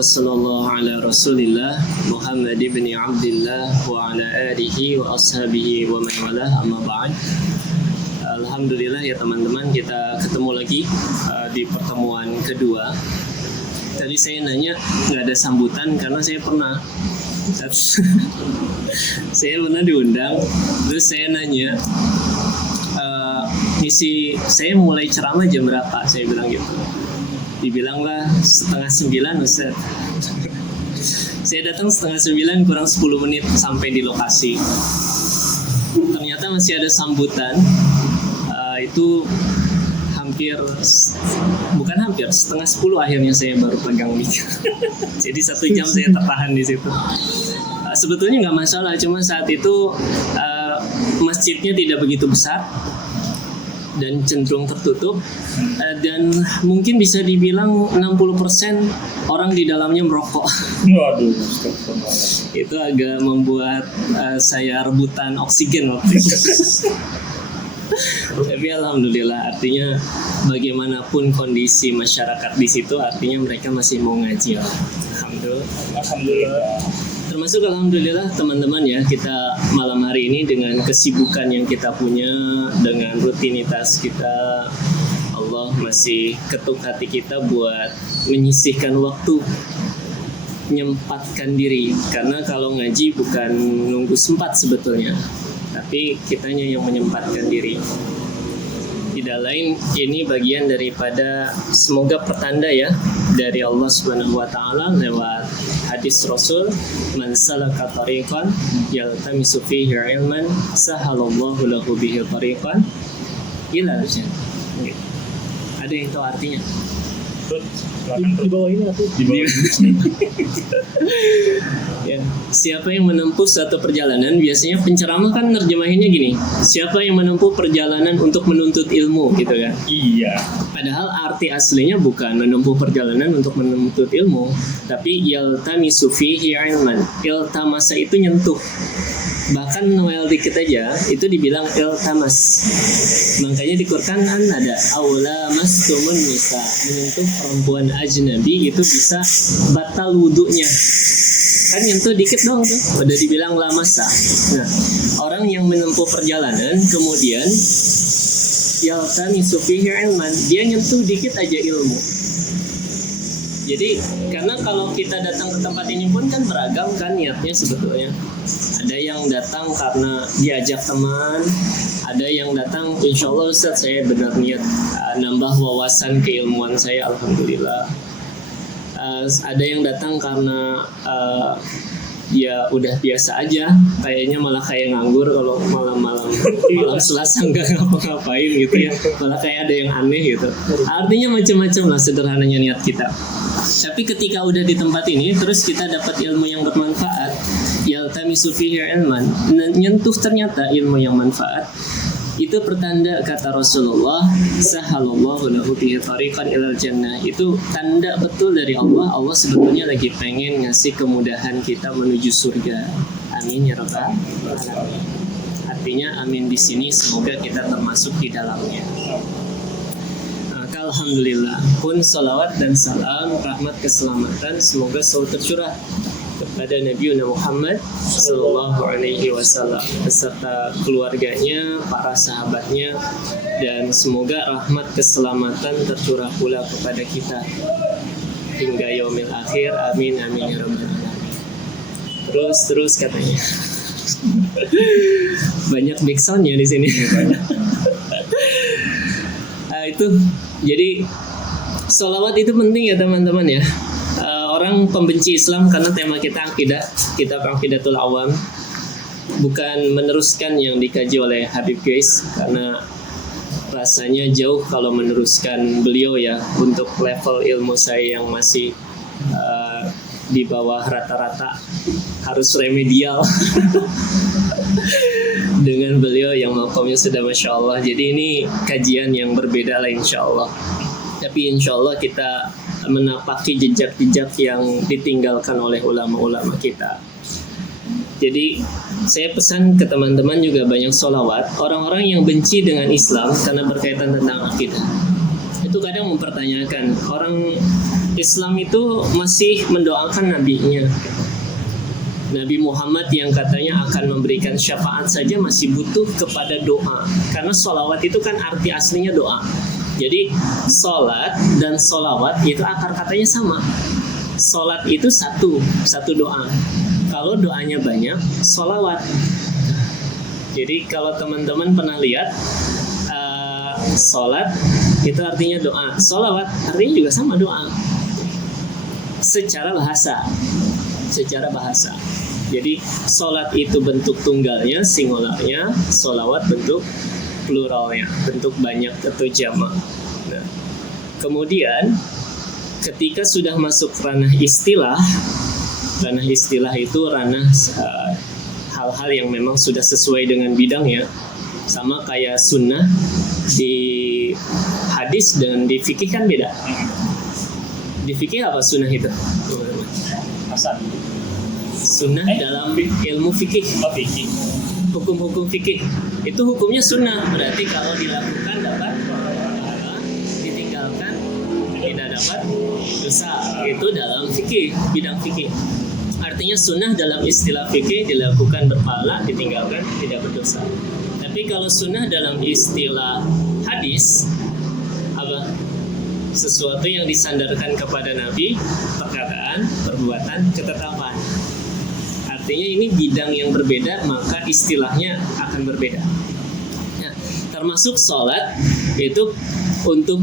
wa sallallahu ala rasulillah Muhammad ibn Abdullah wa ala alihi wa ashabihi wa man walah, amma ba'd. Alhamdulillah ya teman-teman, kita ketemu lagi di pertemuan kedua. Tadi saya nanya nggak ada sambutan karena saya pernah diundang, terus saya nanya misi saya mulai ceramah jam berapa, saya bilang gitu. Dibilanglah 8:30 Ustaz. Saya datang 8:30 kurang 10 menit sampai di lokasi. Ternyata masih ada sambutan. Itu bukan hampir, 9:30 akhirnya saya baru pegang mic. Jadi 1 jam saya tertahan di situ. Sebetulnya nggak masalah, cuma saat itu masjidnya tidak begitu besar dan cenderung tertutup, dan mungkin bisa dibilang 60% orang di dalamnya merokok. Waduh, Itu agak membuat saya rebutan oksigen waktu itu. Tapi alhamdulillah, artinya bagaimanapun kondisi masyarakat di situ, artinya mereka masih mau ngaji. Alhamdulillah. Termasuk alhamdulillah teman-teman ya, kita malam hari ini dengan kesibukan yang kita punya, dengan rutinitas kita, Allah masih ketuk hati kita buat menyisihkan waktu, menyempatkan diri. Karena kalau ngaji bukan nunggu sempat sebetulnya, tapi kitanya yang menyempatkan diri. Tidak lain, ini bagian daripada semoga pertanda ya dari Allah Subhanahu wa taala lewat hadis Rasul, man salaka tariqan yaltamisu fihi ilman sahalallahu lahu bihi tariqan ila jannah. Ada yang tahu artinya? Di bawah ini aku. Di bawah ini. Ya, siapa yang menempuh satu perjalanan, biasanya penceramah kan nerjemahinnya gini, siapa yang menempuh perjalanan untuk menuntut ilmu gitu kan. Iya. Padahal arti aslinya bukan menempuh perjalanan untuk menuntut ilmu, tapi yaltamisu fihi ilman. Iltamasa itu nyentuh. Bahkan Noel dikit aja itu dibilang iltamas. Makanya di Quran kan ada aula mastumun nisa, menyentuh perempuan ajnabi itu bisa batal wudunya. Kan nyentuh dikit dong tuh, udah dibilang lamasa. Nah, orang yang menempuh perjalanan kemudian yaltamisu fihi ilman, dia nyentuh dikit aja ilmu. Jadi karena kalau kita datang ke tempat ini pun kan beragam kan niatnya sebetulnya. Ada yang datang karena diajak teman, ada yang datang insya Allah Ustaz saya benar niat nambah wawasan keilmuan saya, alhamdulillah. Ada yang datang karena ya udah biasa aja, kayaknya malah kayak nganggur kalau malam Selasa nggak ngapa-ngapain gitu ya, malah kayak ada yang aneh gitu. Artinya macam-macam lah sederhananya niat kita. Tapi ketika udah di tempat ini terus kita dapat ilmu yang bermanfaat, yaltamisu fihi ilman, nyentuh ternyata ilmu yang manfaat, itu pertanda kata Rasulullah, sahalallahu lahu bihi tariqan ilal jannah. Itu tanda betul dari Allah. Allah sebetulnya lagi pengen ngasih kemudahan kita menuju surga. Amin ya rabbal alamin. Artinya amin di sini semoga kita termasuk di dalamnya. Alhamdulillah, pun salawat dan salam, rahmat keselamatan semoga selalu tercurah kepada Nabi Muhammad Sallallahu Alaihi Wasallam beserta keluarganya, para sahabatnya, dan semoga rahmat keselamatan tercurah pula kepada kita hingga yaumil akhir. Amin amin ya rabbal alamin. Terus katanya banyak backsoundnya di sini. Itu jadi sholawat itu penting ya teman-teman ya. Orang pembenci Islam karena tema kita akidah, kitab Aqidatul Awam, bukan meneruskan yang dikaji oleh Habib Qais karena rasanya jauh kalau meneruskan beliau ya, untuk level ilmu saya yang masih di bawah rata-rata, harus remedial. Dengan beliau yang makomnya sudah Masya Allah. Jadi ini kajian yang berbeda lah insya Allah. Tapi insya Allah kita menapaki jejak-jejak yang ditinggalkan oleh ulama-ulama kita. Jadi saya pesan ke teman-teman juga banyak sholawat. Orang-orang yang benci dengan Islam karena berkaitan tentang akidah, itu kadang mempertanyakan orang Islam itu masih mendoakan nabinya. Nabi Muhammad yang katanya akan memberikan syafaat saja masih butuh kepada doa. Karena sholawat itu kan arti aslinya doa. Jadi sholat dan sholawat itu akar katanya sama. Sholat itu satu doa. Kalau doanya banyak, sholawat. Jadi kalau teman-teman pernah lihat sholat itu artinya doa. Sholawat artinya juga sama doa. Secara bahasa. Jadi sholat itu bentuk tunggalnya, singularnya, sholawat bentuk pluralnya, bentuk banyak atau jamak. Nah, kemudian ketika sudah masuk ranah istilah itu ranah hal-hal yang memang sudah sesuai dengan bidangnya, sama kayak sunnah di hadis dan di fikih kan beda. Di fikih apa sunnah itu? Hasan. Sunnah dalam ilmu fikih. Hukum-hukum fikih itu hukumnya sunnah, berarti kalau dilakukan dapat pahala, ditinggalkan tidak dapat dosa. Itu dalam fikih, bidang fikih. Artinya sunnah dalam istilah fikih dilakukan berpahala, ditinggalkan tidak berdosa. Tapi kalau sunnah dalam istilah hadis apa? Sesuatu yang disandarkan kepada Nabi, perkataan, perbuatan, ketetapan. Artinya ini bidang yang berbeda, maka istilahnya akan berbeda. Nah, termasuk sholat itu untuk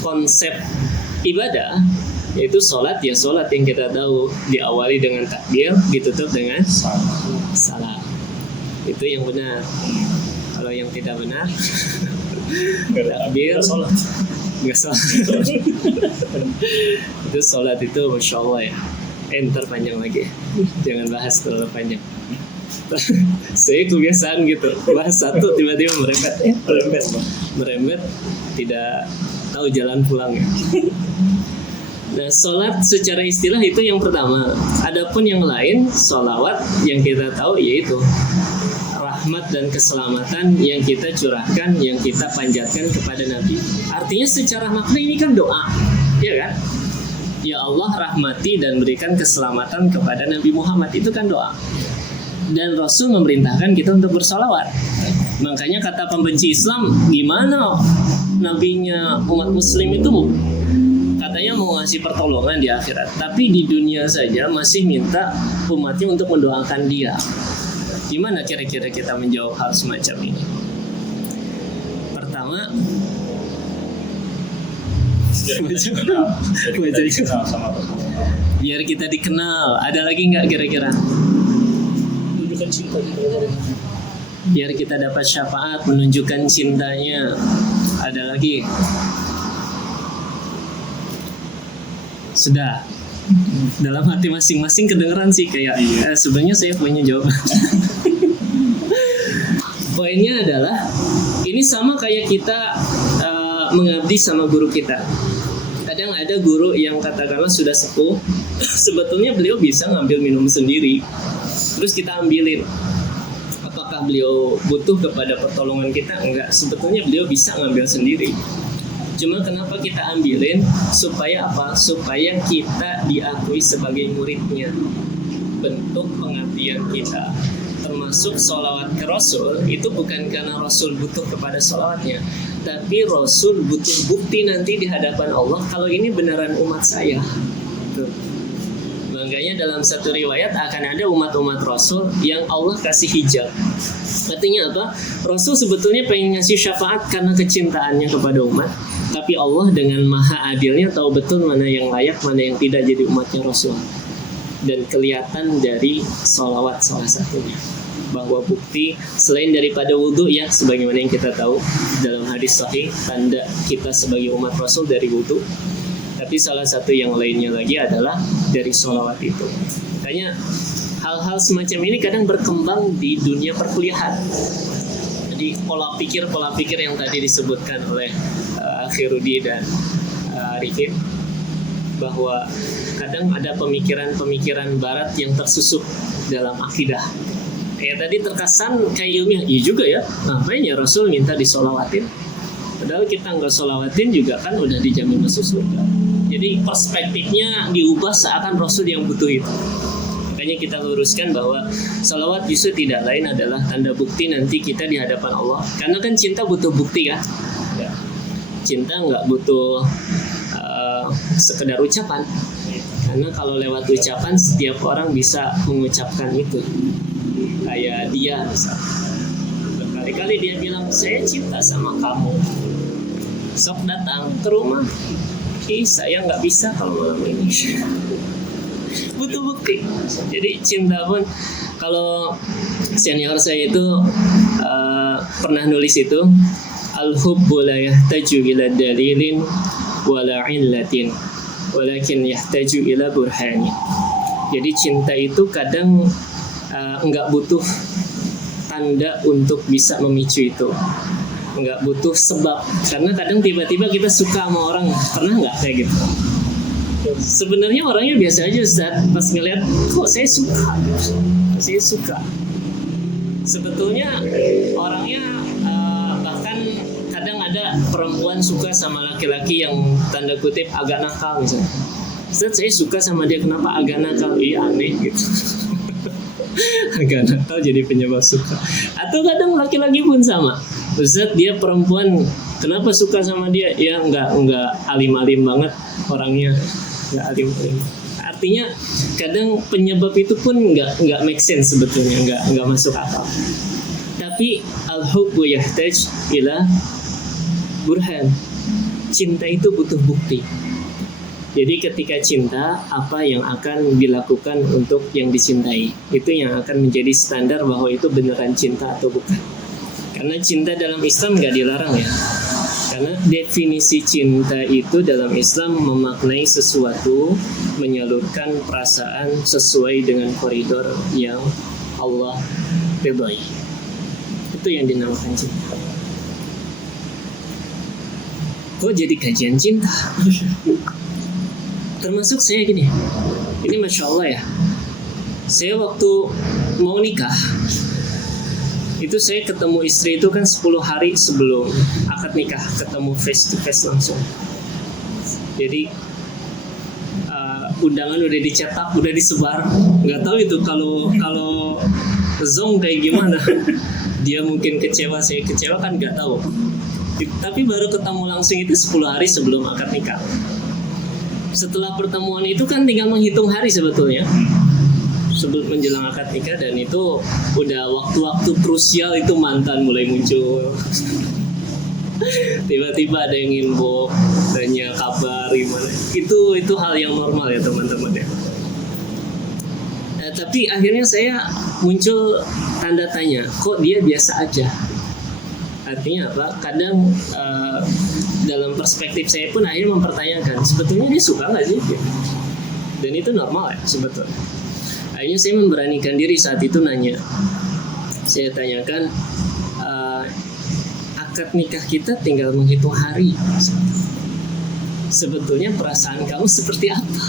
konsep ibadah, yaitu sholat ya sholat yang kita tahu diawali dengan takbir, ditutup dengan salam. Itu yang benar. Kalau yang tidak benar, takbir nggak sholat. Itu sholat itu masya Allah ya. Enter panjang lagi, jangan bahas terlalu panjang. Saya kebiasaan gitu, bahas satu tiba-tiba merembet, tidak tahu jalan pulang. Nah, sholat secara istilah itu yang pertama. Adapun yang lain, sholawat yang kita tahu yaitu rahmat dan keselamatan yang kita curahkan, yang kita panjatkan kepada Nabi. Artinya secara makna ini kan doa, ya kan? Ya Allah rahmati dan berikan keselamatan kepada Nabi Muhammad, itu kan doa. Dan Rasul memerintahkan kita untuk bersolawat. Makanya kata pembenci Islam, gimana nabinya umat muslim itu katanya mau ngasih pertolongan di akhirat, tapi di dunia saja masih minta umatnya untuk mendoakan dia. Gimana kira-kira kita menjawab hal semacam ini? Pertama, biar kita dikenal. Ada lagi nggak kira-kira? Menunjukkan cinta. Biar kita dapat syafaat, menunjukkan cintanya. Ada lagi? Sudah. Dalam hati masing-masing kedengeran sih kayak sebenarnya saya punya jawaban. Poinnya adalah ini sama kayak kita mengabdi sama guru kita. Kadang ada guru yang katakanlah sudah sepuh, sebetulnya beliau bisa ngambil minum sendiri, terus kita ambilin. Apakah beliau butuh kepada pertolongan kita? Enggak, sebetulnya beliau bisa ngambil sendiri. Cuma kenapa kita ambilin? Supaya apa? Supaya kita diakui sebagai muridnya. Bentuk pengabdian kita, termasuk sholawat ke Rasul, itu bukan karena Rasul butuh kepada sholawatnya, tapi Rasul butuh bukti nanti di hadapan Allah kalau ini beneran umat saya. Tuh. Makanya dalam satu riwayat akan ada umat-umat Rasul yang Allah kasih hijab. Artinya apa? Rasul sebetulnya pengen ngasih syafaat karena kecintaannya kepada umat, tapi Allah dengan maha adilnya tahu betul mana yang layak, mana yang tidak jadi umatnya Rasul. Dan kelihatan dari sholawat salah satunya, bahwa bukti selain daripada wudhu ya, sebagaimana yang kita tahu dalam hadis sahih, tanda kita sebagai umat Rasul dari wudhu, tapi salah satu yang lainnya lagi adalah dari sholawat itu. Makanya hal-hal semacam ini kadang berkembang di dunia perkuliahan. Jadi pola pikir yang tadi disebutkan oleh Khirudi dan Arifin, bahwa kadang ada pemikiran-pemikiran barat yang tersusup dalam akidah. Kayak tadi terkesan kayak ilmiah, iya juga ya, ngapain ya Rasul minta disolawatin? Padahal kita nggak solawatin juga kan udah dijamin masuk surga. Jadi perspektifnya diubah seakan Rasul yang butuh itu. Makanya kita luruskan bahwa salawat justru tidak lain adalah tanda bukti nanti kita di hadapan Allah. Karena kan cinta butuh bukti kan. Ya. Cinta nggak butuh sekedar ucapan. Karena kalau lewat ucapan setiap orang bisa mengucapkan itu. Kayak dia misalnya. Berkali-kali dia bilang, saya cinta sama kamu. Sok datang ke rumah. Saya nggak bisa kalau malam ini. Butuh bukti. Jadi cinta pun, kalau senior saya itu pernah nulis itu, al-hubbu la yahtaju ila dalilin wala illatin walakin yahtaju ila burhani. Jadi cinta itu kadang enggak butuh tanda untuk bisa memicu itu, enggak butuh sebab. Karena kadang tiba-tiba kita suka sama orang, pernah nggak kayak gitu? Sebenarnya orangnya biasa aja Ustaz, pas ngeliat kok saya suka. Sebetulnya orangnya bahkan kadang ada perempuan suka sama laki-laki yang tanda kutip agak nakal misalnya. Ustaz, saya suka sama dia, kenapa agak nakal? Iya, aneh gitu. Agak nakal jadi penyebab suka. Atau kadang laki-laki pun sama. Ustaz, dia perempuan, kenapa suka sama dia? Ya enggak alim-alim banget orangnya, enggak alim-alim. Artinya kadang penyebab itu pun enggak make sense sebetulnya, enggak masuk akal. Tapi al-hubbu yahtaj ila burhan. Cinta itu butuh bukti. Jadi ketika cinta, apa yang akan dilakukan untuk yang dicintai, itu yang akan menjadi standar bahwa itu beneran cinta atau bukan. Karena cinta dalam Islam nggak dilarang ya. Karena definisi cinta itu dalam Islam memaknai sesuatu, menyalurkan perasaan sesuai dengan koridor yang Allah ridhoi. Itu yang dinamakan cinta. Kok jadi kajian cinta? Termasuk saya gini, ini Masya Allah ya, saya waktu mau nikah, itu saya ketemu istri itu kan 10 hari sebelum akad nikah, ketemu face to face langsung. Jadi undangan udah dicetak, udah disebar, nggak tahu itu kalau zong kayak gimana. Dia mungkin kecewa, saya kecewa kan nggak tahu. Tapi baru ketemu langsung itu 10 hari sebelum akad nikah. Setelah pertemuan itu kan tinggal menghitung hari sebetulnya sebelum menjelang akad nikah, dan itu udah waktu-waktu krusial itu mantan mulai muncul. Tiba-tiba ada yang inbox, tanya kabar gimana. Itu hal yang normal ya teman-teman ya. Tapi akhirnya saya muncul tanda tanya, kok dia biasa aja? Artinya apa? Kadang dalam perspektif saya pun akhirnya mempertanyakan, sebetulnya dia suka nggak sih? Dan itu normal ya sebetulnya. Akhirnya saya memberanikan diri saat itu nanya. Saya tanyakan, akad nikah kita tinggal menghitung hari. Sebetulnya perasaan kamu seperti apa?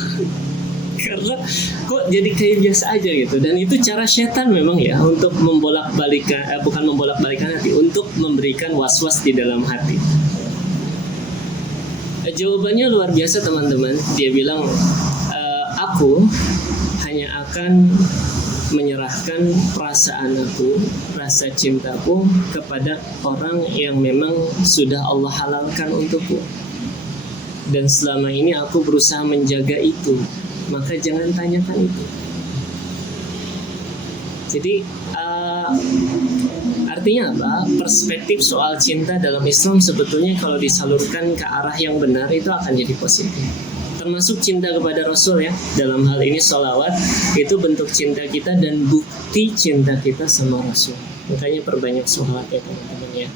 Karena kok jadi kayak biasa aja gitu. Dan itu cara setan memang ya, untuk membolak-balikan, bukan membolak-balikan hati, untuk memberikan was-was di dalam hati. Jawabannya luar biasa teman-teman. Dia bilang, aku hanya akan menyerahkan perasaan aku, rasa cintaku kepada orang yang memang sudah Allah halalkan untukku. Dan selama ini aku berusaha menjaga itu. Maka jangan tanyakan itu. Jadi artinya apa? Perspektif soal cinta dalam Islam sebetulnya kalau disalurkan ke arah yang benar itu akan jadi positif. Termasuk cinta kepada Rasul ya. Dalam hal ini sholawat itu bentuk cinta kita dan bukti cinta kita sama Rasul. Makanya perbanyak sholawat ya teman-teman ya.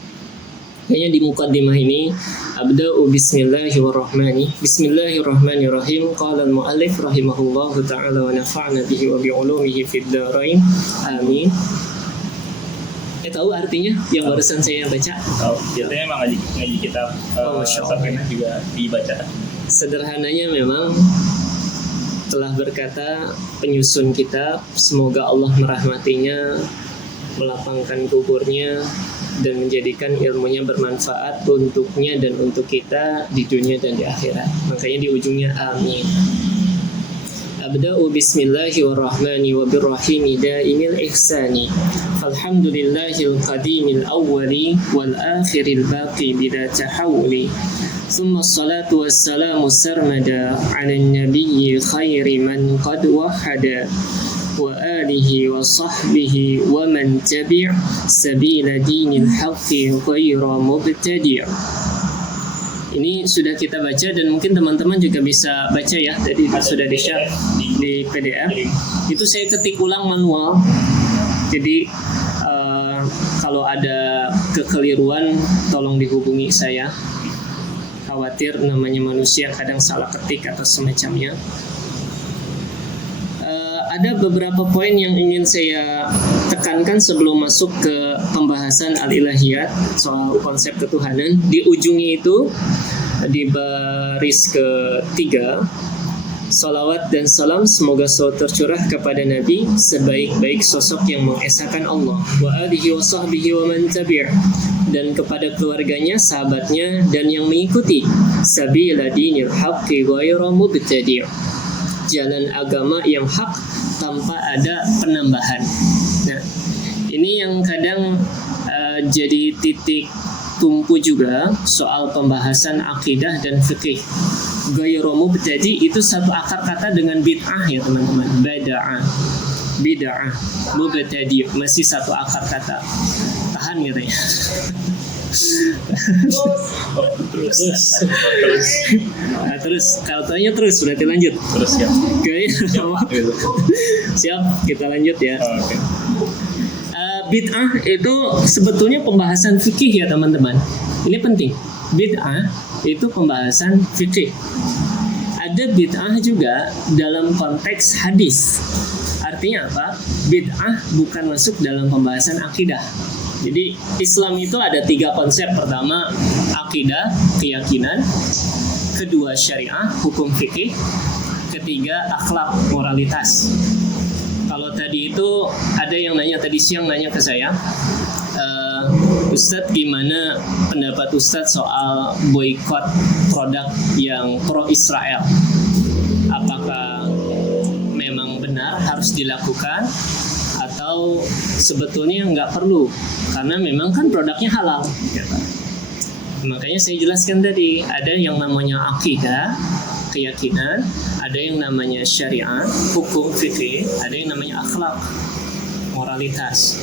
Kayaknya di muqaddimah ini abda'u bismillahirrahmanirrahim. Qala al-mu'allif rahimahullahu ta'ala wa nafa'na bihi wa bi'ulumihi fid dharain. Amin. Tahu artinya yang barusan saya baca? Tahu. Biasanya memang ngaji kitab Safinah juga dibaca. Sederhananya memang telah berkata penyusun kitab, semoga Allah merahmatinya, melapangkan kuburnya dan menjadikan ilmunya bermanfaat untuknya dan untuk kita di dunia dan di akhirat. Makanya di ujungnya amin. Abda'u bismillahirrahmani wabirrahimi da'imil ihsani falhamdulillahil qadimil awwali wal akhiril baqi bila tahawuli thumma salatu wassalamu sarmada ala nabiyyi khairi man qad wahada wa alihi wa sahbihi wa man tabi' sabila dinil haqqi ghayra mubtadi'. Ini sudah kita baca dan mungkin teman-teman juga bisa baca ya, tadi sudah di-share di PDF. Itu saya ketik ulang manual. Jadi kalau ada kekeliruan tolong dihubungi saya. Khawatir namanya manusia kadang salah ketik atau semacamnya. Ada beberapa poin yang ingin saya tekankan sebelum masuk ke pembahasan al-ilahiyat soal konsep ketuhanan. Di ujungnya itu di baris ketiga, salawat dan salam semoga selalu tercurah kepada Nabi sebaik-baik sosok yang mengesahkan Allah, wa alihi wa sahbihi wa man tabi', dan kepada keluarganya, sahabatnya, dan yang mengikuti sabila dinil haqqi ghayra mubtadi', jalan agama yang hak tanpa ada penambahan. Nah, ini yang kadang jadi titik tumpu juga soal pembahasan akidah dan fikih. Ghayru mubtadi itu satu akar kata dengan bid'ah ya teman-teman. Bid'ah, mubtadi masih satu akar kata. Tahan gitu ya. Terus kalau tanya terus berarti lanjut. Terus ya. Siap, kita lanjut ya. Okay. Bid'ah itu sebetulnya pembahasan fikih ya teman-teman. Ini penting. Bid'ah itu pembahasan fikih. Ada bid'ah juga dalam konteks hadis. Artinya apa? Bid'ah bukan masuk dalam pembahasan akidah. Jadi Islam itu ada 3 konsep. Pertama akidah, keyakinan. Kedua syariah, hukum fikih. Ketiga akhlak, moralitas. Kalau tadi itu ada yang nanya tadi siang nanya ke saya, Ustadz gimana pendapat Ustadz soal boykot produk yang pro Israel? Apakah memang benar harus dilakukan atau sebetulnya nggak perlu karena memang kan produknya halal? Makanya saya jelaskan tadi ada yang namanya akidah, keyakinan, ada yang namanya syariat, hukum fikih, ada yang namanya akhlak, moralitas.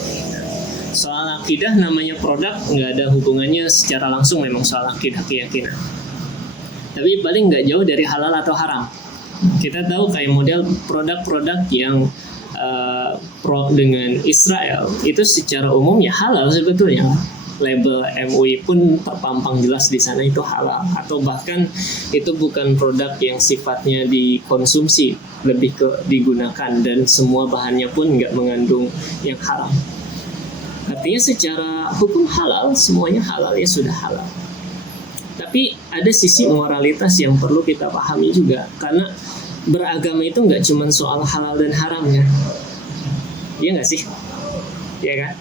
Soal akidah namanya produk nggak ada hubungannya secara langsung memang soal akidah keyakinan. Tapi paling nggak jauh dari halal atau haram. Kita tahu kayak model produk-produk yang pro dengan Israel itu secara umum ya halal sebetulnya. Label MUI pun terpampang jelas di sana itu halal, atau bahkan itu bukan produk yang sifatnya dikonsumsi, lebih ke digunakan dan semua bahannya pun nggak mengandung yang haram. Artinya secara hukum halal, semuanya halal ya sudah halal. Tapi ada sisi moralitas yang perlu kita pahami juga, karena beragama itu nggak cuma soal halal dan haram ya, iya nggak sih, ya kan?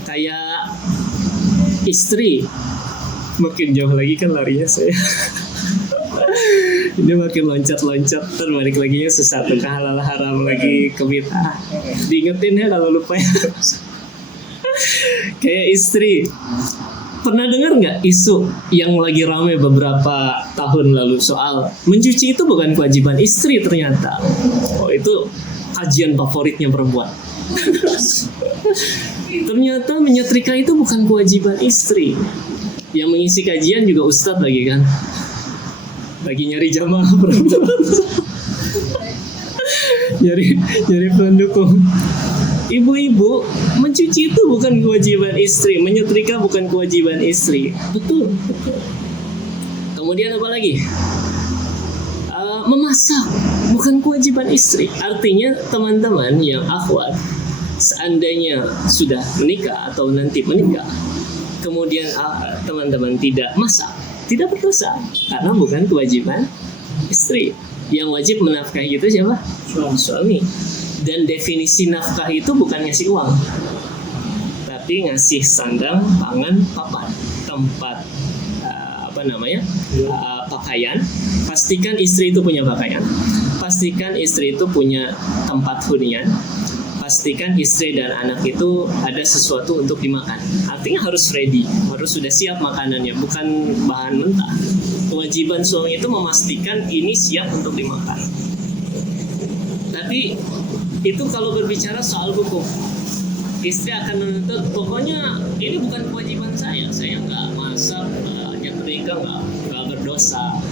Kayak istri, makin jauh lagi kan larinya saya. Ini makin loncat-loncat, terbalik lagi nya sesatu ke halal haram lagi ke bid'ah. Diingetin ya kalau lupa ya. Kayak istri, pernah dengar nggak isu yang lagi ramai beberapa tahun lalu soal mencuci itu bukan kewajiban istri ternyata. Oh itu kajian favoritnya perempuan. Ternyata menyetrika itu bukan kewajiban istri. Yang mengisi kajian juga ustadz lagi kan, lagi nyari jamaah perempuan. nyari pendukung. Ibu-ibu, mencuci itu bukan kewajiban istri, menyetrika bukan kewajiban istri. Betul. Kemudian apa lagi? Memasak bukan kewajiban istri. Artinya teman-teman yang akhwat, seandainya sudah menikah atau nanti menikah, kemudian teman-teman tidak masak, tidak berdosa karena bukan kewajiban istri. Yang wajib menafkahi itu siapa? Suami. Dan definisi nafkah itu bukan ngasih uang. berarti ngasih sandang, pangan, papan, tempat pakaian. Pastikan istri itu punya pakaian. Pastikan istri itu punya tempat hunian. Pastikan istri dan anak itu ada sesuatu untuk dimakan. Artinya harus ready, harus sudah siap makanannya, bukan bahan mentah. Kewajiban suami itu memastikan ini siap untuk dimakan. Tapi itu kalau berbicara soal hukum, istri akan menuntut, pokoknya ini bukan kewajiban saya nggak masak, nyetrika, nggak berdosa.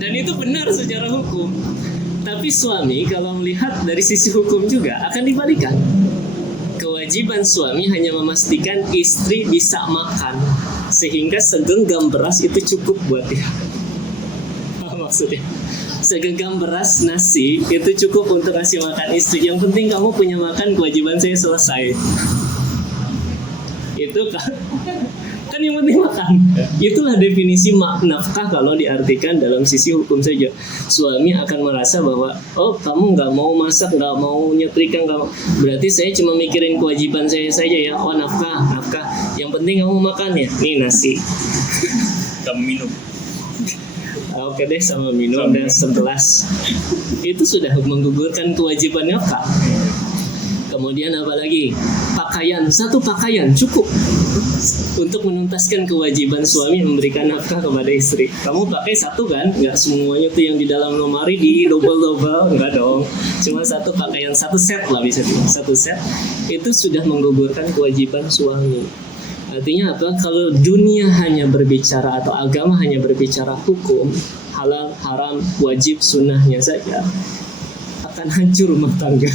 Dan itu benar secara hukum. Tapi suami kalau melihat dari sisi hukum juga akan dibalikan. Kewajiban suami hanya memastikan istri bisa makan, sehingga segenggam beras itu cukup buat dia. Apa maksudnya? Segenggam beras nasi itu cukup untuk kasih makan istri. Yang penting kamu punya makan, kewajiban saya selesai. Itu kan yang penting makan. Itulah definisi nafkah kalau diartikan dalam sisi hukum saja. Suami akan merasa bahwa kamu nggak mau masak, nggak mau nyetrika, berarti saya cuma mikirin kewajiban saya saja ya. Nafkah. Yang penting kamu makan ya. Nih nasi. Kamu minum. Oke deh, sama minum dan segelas. Itu sudah menggugurkan kewajiban nafkah. Kemudian apa lagi? Pakaian, satu pakaian cukup untuk menuntaskan kewajiban suami memberikan nafkah kepada istri. Kamu pakai satu kan? Nggak semuanya tuh yang di dalam lemari di double, nggak dong. Cuma satu pakaian, satu set lah bisa dibilang. Satu set itu sudah menggugurkan kewajiban suami. Artinya apa? Kalau dunia hanya berbicara atau agama hanya berbicara hukum, halal, haram, wajib, sunnahnya saja, akan hancur rumah tangga.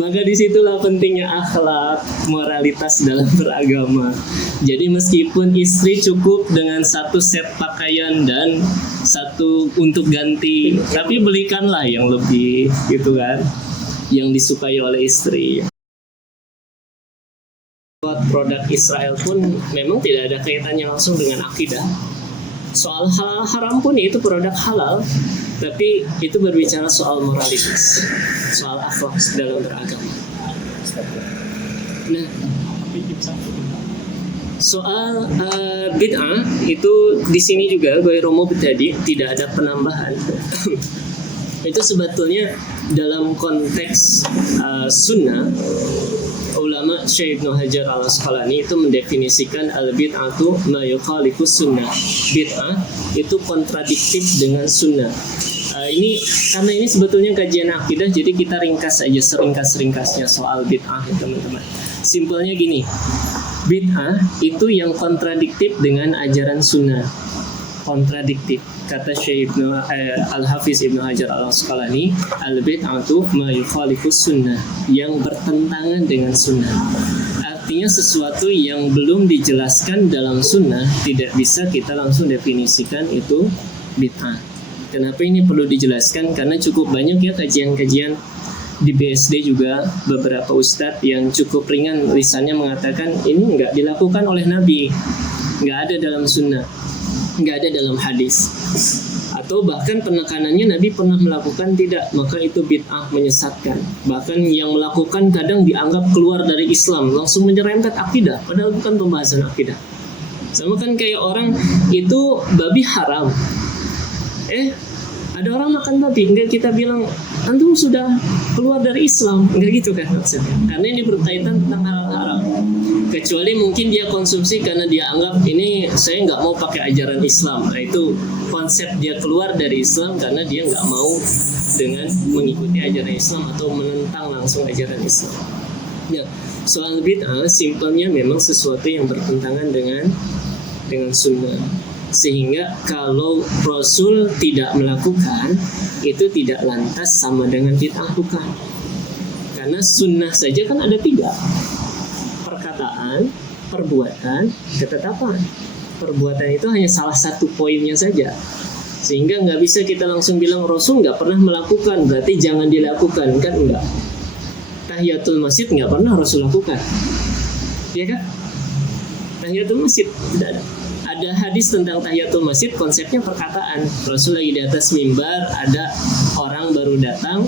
Maka disitulah pentingnya akhlak, moralitas dalam beragama. Jadi meskipun istri cukup dengan satu set pakaian dan satu untuk ganti, tapi belikanlah yang lebih, gitu kan, yang disukai oleh istri. Produk Israel pun memang tidak ada kaitannya langsung dengan akidah. Soal halal haram pun itu produk halal, tapi itu berbicara soal moralitas, soal akhlak dalam beragama. Nah, soal bid'ah itu di sini juga gue Romo tadi tidak ada penambahan. Itu sebetulnya dalam konteks sunnah, ulama Syekh Ibnu Hajar al-Asqalani itu mendefinisikan al-bid'atu ma yukhalifu sunnah. Bid'ah itu kontradiktif dengan sunnah. Karena ini sebetulnya kajian akidah, jadi kita ringkas aja seringkas-ringkasnya soal bid'ah ya teman-teman. Simpelnya gini, bid'ah itu yang kontradiktif dengan ajaran sunnah. Kontradiktif. Kata Syekh Al-Hafiz Ibnu Hajar al-Asqalani, al-bid'atu ma yukhalifus sunnah, yang bertentangan dengan sunnah. Artinya sesuatu yang belum dijelaskan dalam sunnah tidak bisa kita langsung definisikan itu bid'ah. Kenapa ini perlu dijelaskan? Karena cukup banyak ya kajian-kajian di BSD juga, beberapa ustadz yang cukup ringan lisannya mengatakan ini nggak dilakukan oleh Nabi, nggak ada dalam sunnah, nggak ada dalam hadis, atau bahkan penekanannya Nabi pernah melakukan tidak, maka itu bid'ah, menyesatkan. Bahkan yang melakukan kadang dianggap keluar dari Islam, langsung menyerempet akidah, padahal bukan pembahasan akidah. Sama kan kayak orang itu babi haram, ada orang makan babi, enggak kita bilang antum sudah keluar dari Islam, enggak gitu kan maksudnya. Karena ini berkaitan tentang halal haram. Kecuali mungkin dia konsumsi karena dia anggap ini saya nggak mau pakai ajaran Islam. Nah itu konsep dia keluar dari Islam karena dia nggak mau dengan mengikuti ajaran Islam atau menentang langsung ajaran Islam. Nah, soal bid'ah simpelnya memang sesuatu yang bertentangan dengan sunnah. Sehingga kalau Rasul tidak melakukan, itu tidak lantas sama dengan bid'ah, bukan. Karena sunnah saja kan ada 3. Perkataan, perbuatan, ketetapan. Perbuatan itu hanya salah satu poinnya saja. Sehingga nggak bisa kita langsung bilang Rasul nggak pernah melakukan, berarti jangan dilakukan. Kan enggak. Tahiyatul masjid nggak pernah Rasul lakukan. Iya kan? Tahiyatul masjid tidak ada. Ada hadis tentang tahiyatul masjid, konsepnya perkataan. Rasul lagi di atas mimbar, ada orang orang baru datang,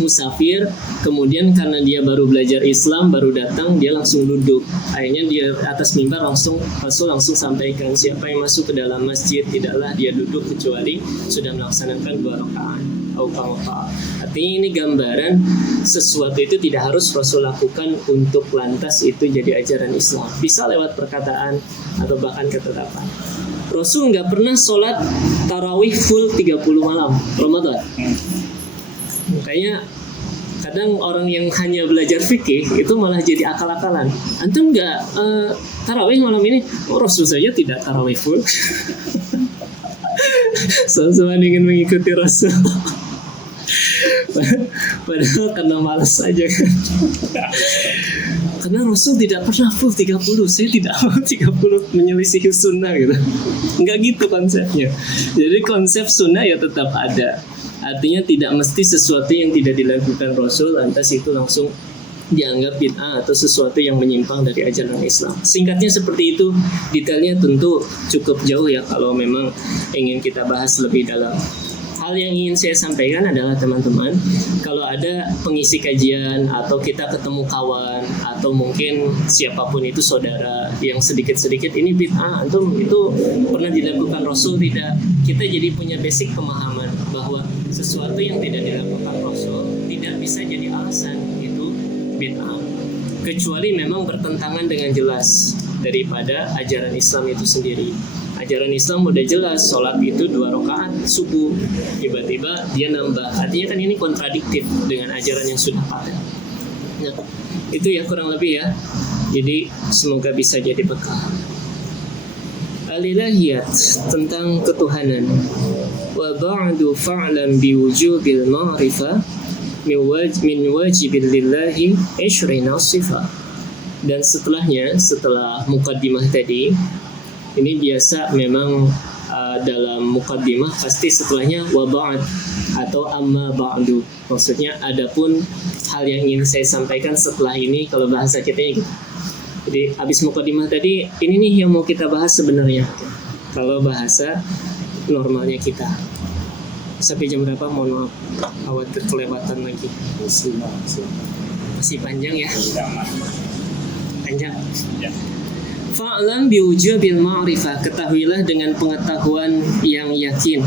musafir, kemudian karena dia baru belajar Islam, baru datang, dia langsung duduk. Akhirnya dia atas mimbar Rasul langsung sampaikan, siapa yang masuk ke dalam masjid tidaklah dia duduk kecuali sudah melaksanakan 2 rakaat. Artinya ini gambaran sesuatu itu tidak harus Rasul lakukan untuk lantas itu jadi ajaran Islam. Bisa lewat perkataan atau bahkan ketetapan. Rasul nggak pernah sholat tarawih full 30 malam Ramadan. Makanya kadang orang yang hanya belajar fikih itu malah jadi akal-akalan. Antum nggak tarawih malam ini? Rasul saja tidak tarawih full. Sama-sama ingin mengikuti Rasul. Padahal karena malas saja kan. Karena Rasul tidak pernah full 30. Saya tidak mau 30 menyelisih sunnah gitu. Enggak gitu konsepnya. Jadi konsep sunnah ya tetap ada. Artinya tidak mesti sesuatu yang tidak dilakukan Rasul lantas itu langsung dianggap bid'ah atau sesuatu yang menyimpang dari ajaran Islam. Singkatnya seperti itu. Detailnya tentu cukup jauh ya kalau memang ingin kita bahas lebih dalam. Hal yang ingin saya sampaikan adalah teman-teman, kalau ada pengisi kajian atau kita ketemu kawan atau mungkin siapapun itu saudara yang sedikit-sedikit ini bid'ah, antum itu pernah dilakukan Rasul tidak? Kita jadi punya basic pemahaman bahwa sesuatu yang tidak dilakukan Rasul tidak bisa jadi alasan itu bid'ah, kecuali memang bertentangan dengan jelas daripada ajaran Islam itu sendiri. Ajaran Islam udah jelas, sholat itu 2 rakaat subuh, tiba-tiba dia nambah. Artinya kan ini kontradiktif dengan ajaran yang sudah ada. Nah, itu ya kurang lebih ya. Jadi semoga bisa jadi bekal. Al-ilahiyat, tentang ketuhanan. Wa ba'du fa'lam biwujubil ma'rifah min wajibil lillahi 20 sifat. Dan setelahnya, setelah mukaddimah tadi, ini biasa memang dalam mukaddimah pasti setelahnya wa ba'd atau amma ba'du. Maksudnya adapun hal yang ingin saya sampaikan setelah ini, kalau bahasa kita gitu. Jadi habis mukaddimah tadi, ini nih yang mau kita bahas sebenarnya. Kalau bahasa normalnya kita. Sampai jam berapa? Mohon maaf, khawatir kelewatan lagi. Masih panjang ya? Panjang. Ya. Fa'lam biwujubil ma'rifah, ketahuilah dengan pengetahuan yang yakin,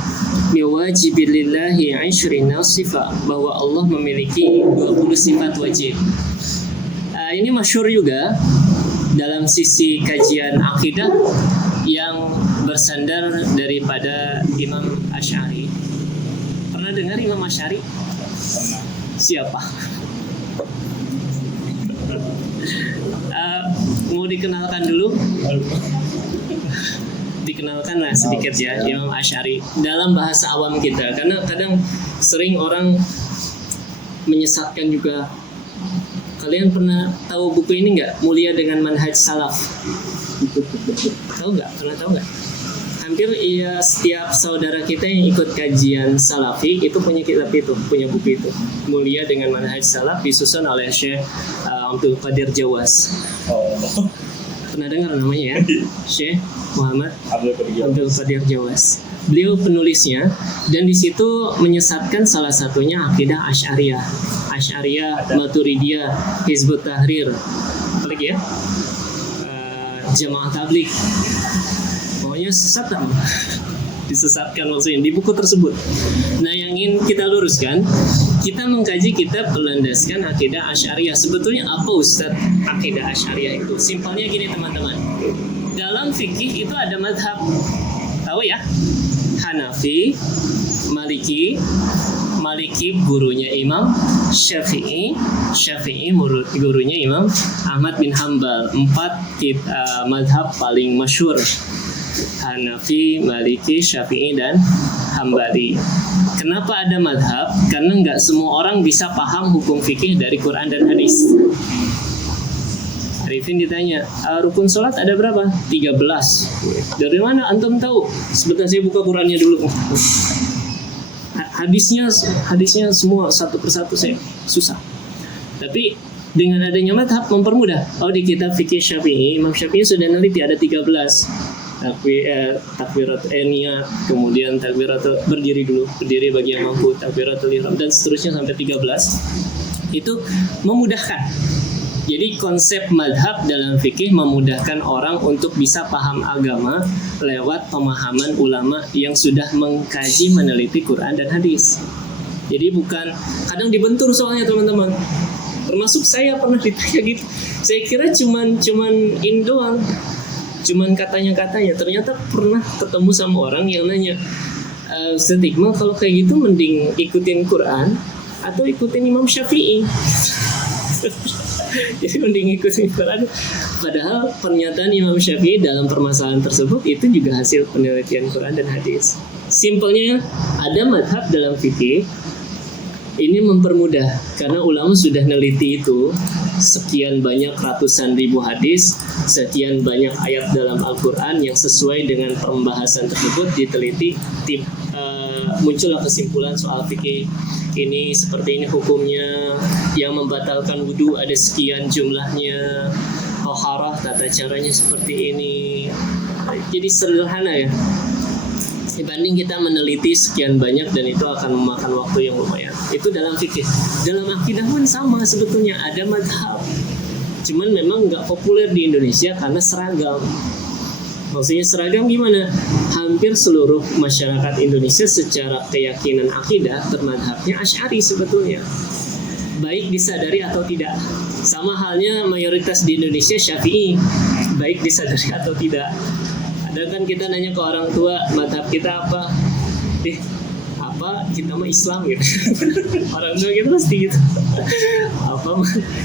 biwajibilillahi 20 sifat, bahwa Allah memiliki 20 sifat wajib. Ini masyhur juga dalam sisi kajian akidah yang bersandar daripada Imam Asy'ari. Pernah dengar Imam Asy'ari? Siapa? Mau dikenalkan dulu? Dikenalkan lah sedikit ya Imam Asy'ari dalam bahasa awam kita, karena kadang sering orang menyesatkan juga. Kalian pernah tahu buku ini nggak? Mulia dengan Manhaj Salaf. Tahu nggak? Pernah tahu nggak? Hampir ya setiap saudara kita yang ikut kajian Salafi itu punya kitab itu, punya buku itu. Mulia dengan Manhaj Salaf, disusun oleh Syekh Abdul Qadir Jawas. Pernah dengar namanya ya? Syekh Muhammad Abdul Qadir Jawas. Beliau penulisnya, dan di situ menyesatkan salah satunya akidah Asy'ariyah, Maturidiyah, Hizbut Tahrir, apalagi ya? Jamaah Tabligh. Pokoknya sesat kan? Disesatkan maksudnya di buku tersebut. Nah, yang ingin kita luruskan, kita mengkaji kitab berlandaskan akidah Asy'ariyah. Sebetulnya apa Ustaz akidah Asy'ariyah itu? Simpelnya gini teman-teman. Dalam fikih itu ada mazhab. Tahu ya? Hanafi, Maliki gurunya Imam Syafi'i, gurunya Imam Ahmad bin Hanbal. 4 mazhab paling masyhur. Hanafi, Maliki, Syafi'i, dan Hambali. Kenapa ada mazhab? Karena nggak semua orang bisa paham hukum fikih dari Quran dan hadis. Arifin ditanya, rukun sholat ada berapa? 13. Dari mana antum tahu? Sebentar saya buka Qurannya dulu. Hadisnya semua satu persatu saya susah. Tapi dengan adanya mazhab mempermudah. Oh, di kitab fikih Syafi'i, Imam Syafi'i sudah neliti ada 13. takbirat niat, kemudian takbiratul berdiri dulu, berdiri bagi yang mampu, takbiratul ihram dan seterusnya sampai 13. Itu memudahkan. Jadi konsep madhab dalam fikih memudahkan orang untuk bisa paham agama lewat pemahaman ulama yang sudah mengkaji meneliti Quran dan hadis. Jadi bukan, kadang dibentur soalnya teman-teman. Termasuk saya pernah ditanya gitu. Saya kira cuman in doang. Cuman katanya. Ternyata pernah ketemu sama orang yang nanya, Ustaz Iqbal kalau kayak gitu mending ikutin Quran atau ikutin Imam Syafi'i? Jadi mending ikutin Quran. Padahal pernyataan Imam Syafi'i dalam permasalahan tersebut itu juga hasil penelitian Quran dan hadis. Simpelnya ada madhab dalam fikih. Ini mempermudah karena ulama sudah neliti itu, sekian banyak ratusan ribu hadis, sekian banyak ayat dalam Al-Quran yang sesuai dengan pembahasan tersebut diteliti, muncullah kesimpulan soal fikih. Ini seperti ini hukumnya, yang membatalkan wudhu ada sekian jumlahnya, toharah tata caranya seperti ini. Jadi sederhana ya, dibanding kita meneliti sekian banyak dan itu akan memakan waktu yang lumayan. Itu dalam fikih. Dalam akidah pun sama sebetulnya, ada madhab, cuman memang nggak populer di Indonesia karena seragam. Maksudnya seragam gimana? Hampir seluruh masyarakat Indonesia secara keyakinan akidah bermadhabnya Asy'ari sebetulnya, baik disadari atau tidak. Sama halnya mayoritas di Indonesia Syafi'i, baik disadari atau tidak. Ada kan kita nanya ke orang tua, madhab kita apa? Kita mah Islam gitu. Orang tua kita pasti gitu.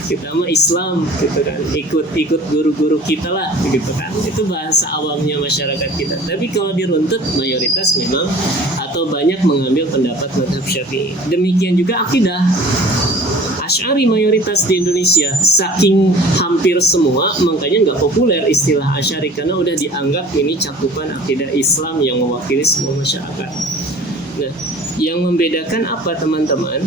Kita mah Islam gitu kan. Ikut guru-guru kita lah gitu kan. Itu bahasa awamnya masyarakat kita. Tapi kalau diruntut mayoritas memang atau banyak mengambil pendapat madhab Syafi'i. Demikian juga akidah. Asy'ari mayoritas di Indonesia, saking hampir semua, makanya nggak populer istilah Asy'ari karena udah dianggap ini cakupan akidah Islam yang mewakili semua masyarakat. Nah, yang membedakan apa teman-teman?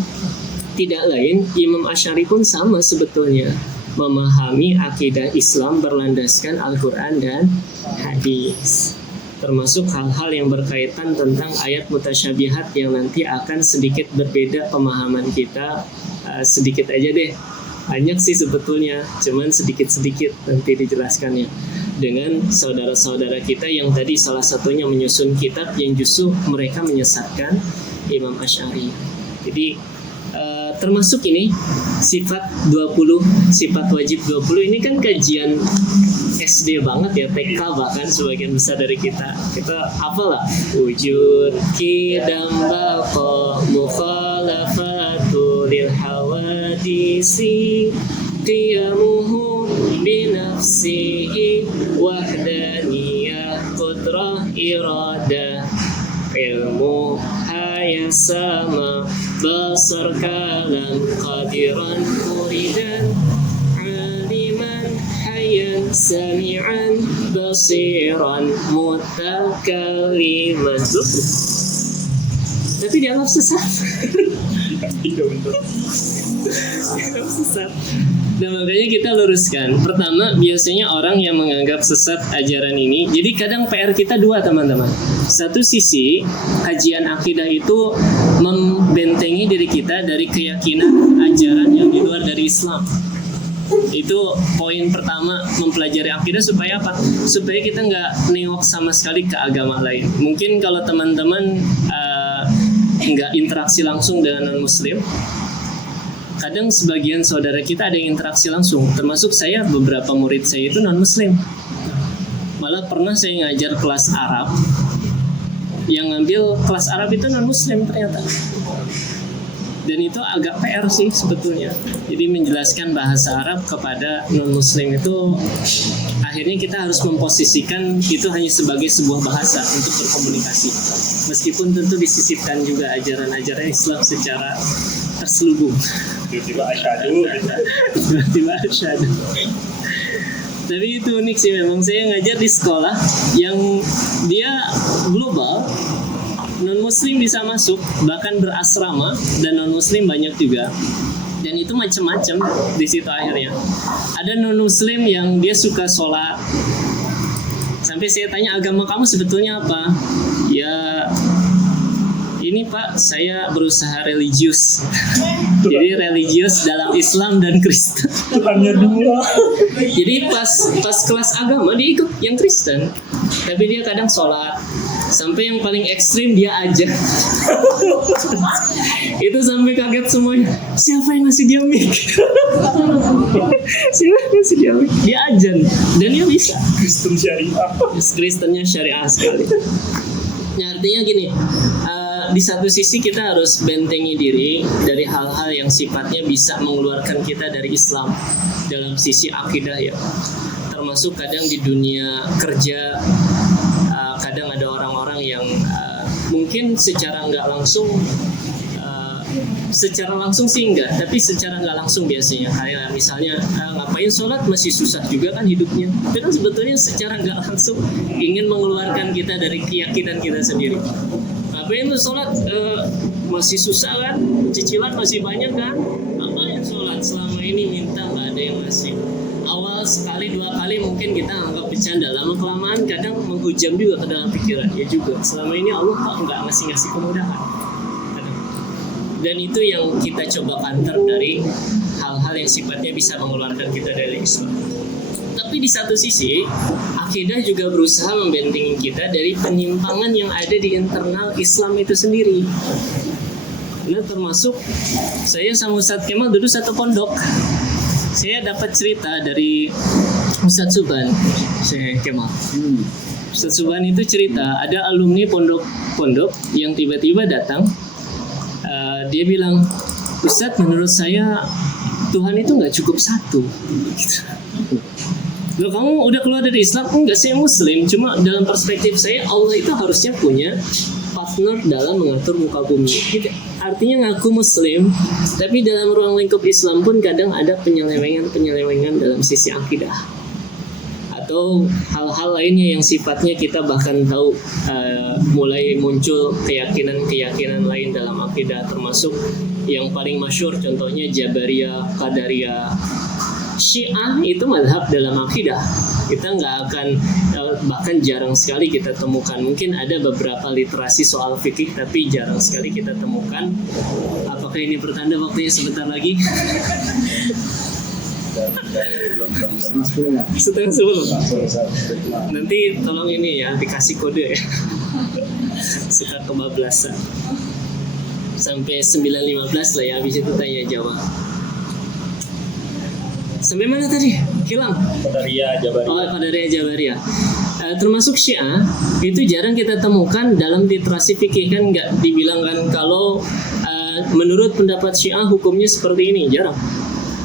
Tidak lain, Imam Asy'ari pun sama sebetulnya, memahami akidah Islam berlandaskan Al-Quran dan hadis, termasuk hal-hal yang berkaitan tentang ayat mutasyabihat yang nanti akan sedikit berbeda pemahaman kita. Sedikit aja deh, banyak sih sebetulnya, cuman sedikit-sedikit nanti dijelaskannya dengan saudara-saudara kita yang tadi salah satunya menyusun kitab yang justru mereka menyesatkan Imam Asy'ari. Jadi termasuk ini sifat 20, sifat wajib 20 ini kan kajian SD banget ya, TK bahkan sebagian besar dari kita apalah wujud qidam baqa mukhalafatu lil hawadisi qiyamuhu binafsihi wahdaniyah qudrah iradah ilmu hayasama basar kalam qadiran muridan aliman hayyan sami'an basiran mutakalliman. Tapi dianggap sesat. Dianggap sesat. Dan makanya kita luruskan. Pertama, biasanya orang yang menganggap sesat ajaran ini, jadi kadang PR kita dua teman-teman. Satu sisi, kajian akidah itu membentengi diri kita dari keyakinan ajaran yang di luar dari Islam. Itu poin pertama, mempelajari akidah supaya apa? Supaya kita nggak nengok sama sekali ke agama lain. Mungkin kalau teman-teman nggak interaksi langsung dengan non-muslim, kadang sebagian saudara kita ada yang interaksi langsung, termasuk saya, beberapa murid saya itu non-muslim. Malah pernah saya ngajar kelas Arab, yang ngambil kelas Arab itu non-muslim ternyata. Dan itu agak PR sih sebetulnya. Jadi menjelaskan bahasa Arab kepada non-muslim itu, akhirnya kita harus memposisikan itu hanya sebagai sebuah bahasa untuk berkomunikasi. Meskipun tentu disisipkan juga ajaran-ajaran Islam secara terselubung. Tiba-tiba asyhadu. Tapi itu unik sih memang. Saya ngajar di sekolah yang dia global, non-muslim bisa masuk, bahkan berasrama, dan non-muslim banyak juga. Dan itu macam-macam di situ akhirnya. Ada non-muslim yang dia suka sholat, sampai Sampai saya tanya, agama kamu sebetulnya apa? Ya ini Pak, saya berusaha religius. Jadi religius dalam Islam dan Kristen. Tuhannya dua. Jadi pas kelas agama dia ikut yang Kristen, tapi dia kadang sholat. Sampai yang paling ekstrim dia aja. Itu sampai kaget semuanya. Siapa yang ngasih dia mic? Siapa yang ngasih dia mic? Dia ajan dan dia bisa. Kristen syariah. Kristennya syariah sekali. Nah, artinya gini, di satu sisi kita harus bentengi diri dari hal-hal yang sifatnya bisa mengeluarkan kita dari Islam dalam sisi akidah ya. Termasuk kadang di dunia kerja, kadang ada orang-orang yang mungkin secara nggak langsung, secara langsung sih enggak, tapi secara nggak langsung biasanya kayak misalnya ngapain sholat masih susah juga kan hidupnya. Tapi kan sebetulnya secara nggak langsung ingin mengeluarkan kita dari keyakinan kita sendiri. Ngapain tuh sholat masih susah kan, cicilan masih banyak kan, ngapain sholat selama ini minta nggak ada yang ngasih. Awal sekali dua kali mungkin kita anggap bercanda, lama kelamaan kadang menghujam juga ke dalam pikiran ya juga. Selama ini Allah kok nggak ngasih kemudahan. Dan itu yang kita coba counter dari hal-hal yang sifatnya bisa mengeluarkan kita dari Islam. Tapi di satu sisi, akidah juga berusaha membentengi kita dari penyimpangan yang ada di internal Islam itu sendiri. Nah, termasuk saya sama Ustadz Kemal dulu satu pondok. Saya dapat cerita dari Ustadz Suban, saya Kemal. Ustadz Suban itu cerita, ada alumni pondok yang tiba-tiba datang. Dia bilang, Ustadz, menurut saya Tuhan itu nggak cukup satu. Loh, kamu udah keluar dari Islam? Enggak, saya Muslim. Cuma dalam perspektif saya, Allah itu harusnya punya partner dalam mengatur muka bumi. Gitu. Artinya ngaku Muslim, tapi dalam ruang lingkup Islam pun kadang ada penyelewengan dalam sisi akidah. Atau hal-hal lainnya yang sifatnya kita bahkan tahu mulai muncul keyakinan lain dalam akidah, termasuk yang paling masyhur contohnya Jabariyah, Qadariyah. Syiah itu mazhab dalam akidah. Kita nggak akan, bahkan jarang sekali kita temukan. Mungkin ada beberapa literasi soal fikih, tapi jarang sekali kita temukan. Apakah ini pertanda waktunya sebentar lagi? Setengah 10. Nanti tolong ini ya, dikasih kode ya. Suka kebablasan. Sampai 9.15 lah ya, habis itu tanya jawab. Sampai mana tadi? Hilang. Qadariyah, Jabariyah. Oh, Qadariyah, Jabariyah. Termasuk Syiah itu jarang kita temukan dalam literasi fikih, kan nggak dibilangkan kalau menurut pendapat Syiah hukumnya seperti ini, jarang.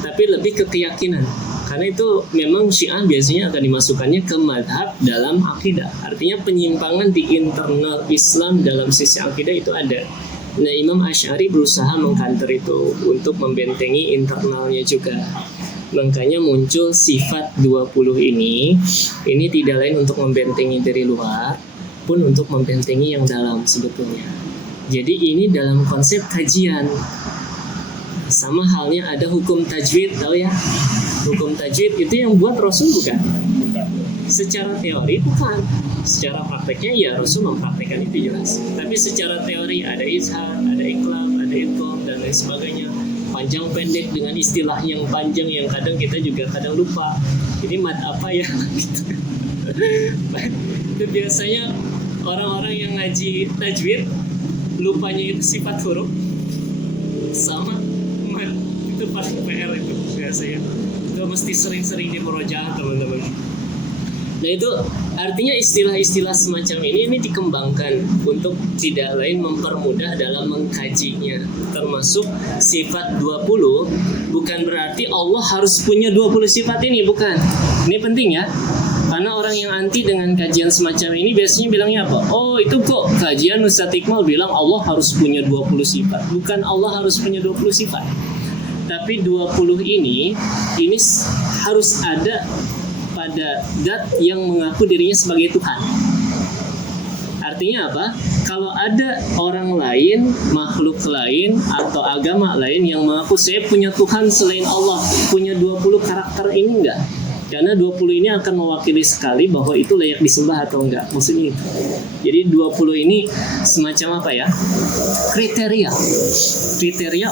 Tapi lebih ke keyakinan. Karena itu memang Syiah biasanya akan dimasukkannya ke madhab dalam akidah. Artinya penyimpangan di internal Islam dalam sisi akidah itu ada. Nah, Imam Asy'ari berusaha mengkanter itu untuk membentengi internalnya juga. Makanya muncul sifat 20 ini tidak lain untuk membentengi dari luar, pun untuk membentengi yang dalam sebetulnya. Jadi ini dalam konsep kajian. Sama halnya ada hukum tajwid, tahu ya? Hukum tajwid itu yang buat Rasul bukan? Secara teori bukan. Secara prakteknya ya Rasul mempraktekkan itu jelas. Tapi secara teori ada izhar, ada iqlab, ada idgham dan lain sebagainya. Panjang pendek dengan istilah yang panjang yang kadang kita juga kadang lupa. Ini mad apa ya? Itu biasanya orang-orang yang ngaji tajwid lupanya itu sifat huruf sama mad. Itu paling PR itu biasanya. Itu mesti sering-sering dimurojaah teman-teman. Nah, itu artinya istilah-istilah semacam ini dikembangkan untuk tidak lain mempermudah dalam mengkajinya. Termasuk sifat 20 bukan berarti Allah harus punya 20 sifat ini, bukan. Ini penting ya. Karena orang yang anti dengan kajian semacam ini biasanya bilangnya apa? Oh, itu kok kajian Ustadz Iqmal bilang Allah harus punya 20 sifat. Bukan Allah harus punya 20 sifat. Tapi 20 ini harus ada pada zat yang mengaku dirinya sebagai Tuhan. Artinya apa? Kalau ada orang lain, makhluk lain, atau agama lain yang mengaku saya punya Tuhan selain Allah, punya 20 karakter ini enggak? Karena 20 ini akan mewakili sekali bahwa itu layak disembah atau enggak. Maksudnya itu. Jadi 20 ini semacam apa ya? Kriteria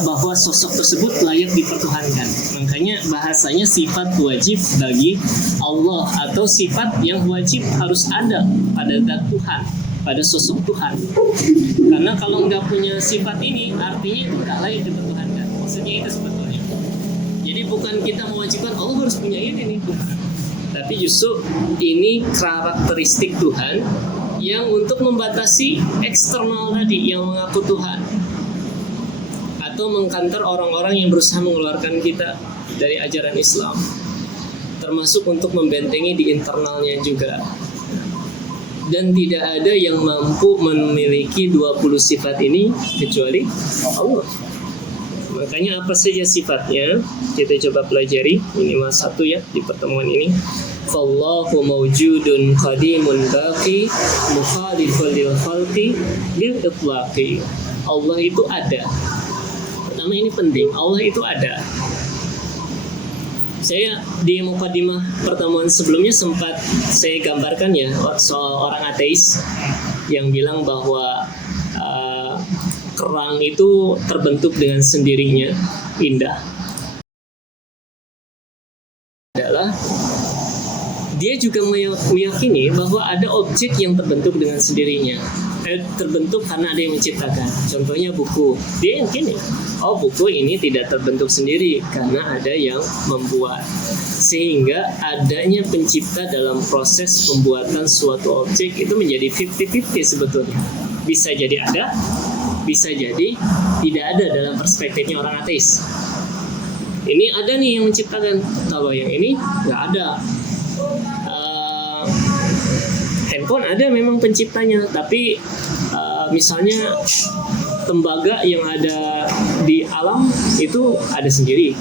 bahwa sosok tersebut layak dipertuhankan. Makanya bahasanya sifat wajib bagi Allah, atau sifat yang wajib harus ada pada zat Tuhan, pada sosok Tuhan. Karena kalau nggak punya sifat ini, artinya itu nggak layak dipertuhankan. Maksudnya itu sebetulnya. Jadi bukan kita mewajibkan Allah harus punya ini nih, tapi justru ini karakteristik Tuhan yang untuk membatasi eksternal tadi yang mengaku Tuhan, atau mengkanter orang-orang yang berusaha mengeluarkan kita dari ajaran Islam, termasuk untuk membentengi di internalnya juga. Dan tidak ada yang mampu memiliki 20 sifat ini kecuali Allah. Makanya apa saja sifatnya kita coba pelajari minimal satu ya di pertemuan ini. Fallahu mawjudun qadimun baqi mukhalifun lil khalqi bil itlaqi. Allah itu ada. Pertama ini penting, Allah itu ada. Saya di mukadimah pertemuan sebelumnya sempat saya gambarkan ya soal orang ateis yang bilang bahwa kerang itu terbentuk dengan sendirinya, indah. Adalah dia juga meyakini bahwa ada objek yang terbentuk dengan sendirinya. Terbentuk karena ada yang menciptakan. Contohnya buku. Dia yakin ya, buku ini tidak terbentuk sendiri karena ada yang membuat. Sehingga adanya pencipta dalam proses pembuatan suatu objek itu menjadi 50-50 sebetulnya. Bisa jadi ada, bisa jadi tidak ada dalam perspektifnya orang ateis. Ini ada nih yang menciptakan, kalau yang ini nggak ada. Handphone ada memang penciptanya, tapi misalnya tembaga yang ada di alam itu ada sendiri.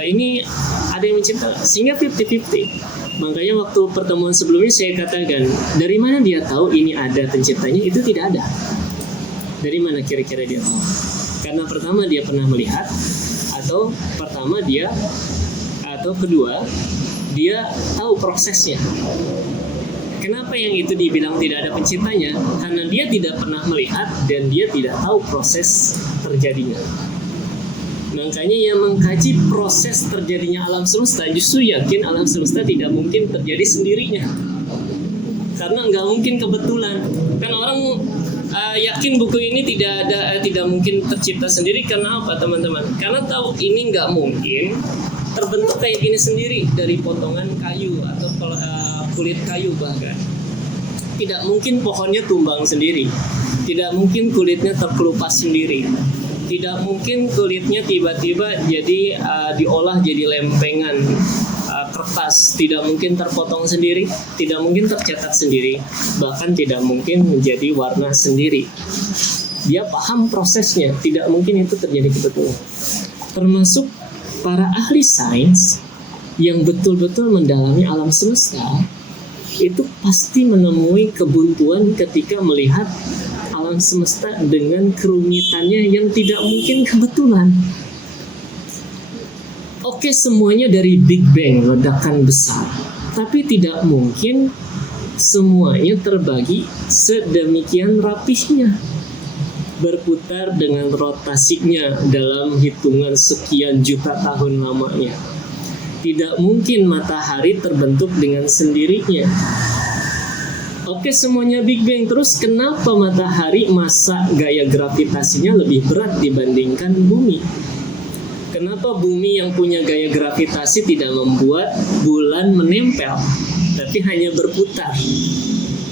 Ini ada yang menciptakan, sehingga 50-50. Makanya waktu pertemuan sebelumnya saya katakan, dari mana dia tahu ini ada penciptanya? Itu tidak ada. Dari mana kira-kira dia tahu? Karena pertama dia pernah melihat, atau kedua dia tahu prosesnya. Kenapa yang itu dibilang tidak ada penciptanya? Karena dia tidak pernah melihat dan dia tidak tahu proses terjadinya. Makanya yang mengkaji proses terjadinya alam semesta justru yakin alam semesta tidak mungkin terjadi sendirinya. Karena nggak mungkin kebetulan. Kan orang yakin buku ini tidak mungkin tercipta sendiri karena apa teman-teman? Karena tahu ini nggak mungkin terbentuk kayak gini sendiri dari potongan kayu atau kulit kayu bahkan. Tidak mungkin pohonnya tumbang sendiri. Tidak mungkin kulitnya terkelupas sendiri. Tidak mungkin kulitnya tiba-tiba jadi diolah jadi lempengan kertas. Tidak mungkin terpotong sendiri. Tidak mungkin tercetak sendiri. Bahkan tidak mungkin menjadi warna sendiri. Dia paham prosesnya. Tidak mungkin itu terjadi kebetulan. Termasuk para ahli sains yang betul-betul mendalami alam semesta itu pasti menemui kebuntuan ketika melihat alam semesta dengan kerumitannya yang tidak mungkin kebetulan. Oke, semuanya dari Big Bang, ledakan besar, tapi tidak mungkin semuanya terbagi sedemikian rapihnya, berputar dengan rotasinya dalam hitungan sekian juta tahun lamanya. Tidak mungkin matahari terbentuk dengan sendirinya. Oke, semuanya Big Bang. Terus kenapa matahari masa gaya gravitasinya lebih berat dibandingkan bumi? Kenapa bumi yang punya gaya gravitasi tidak membuat bulan menempel, tapi hanya berputar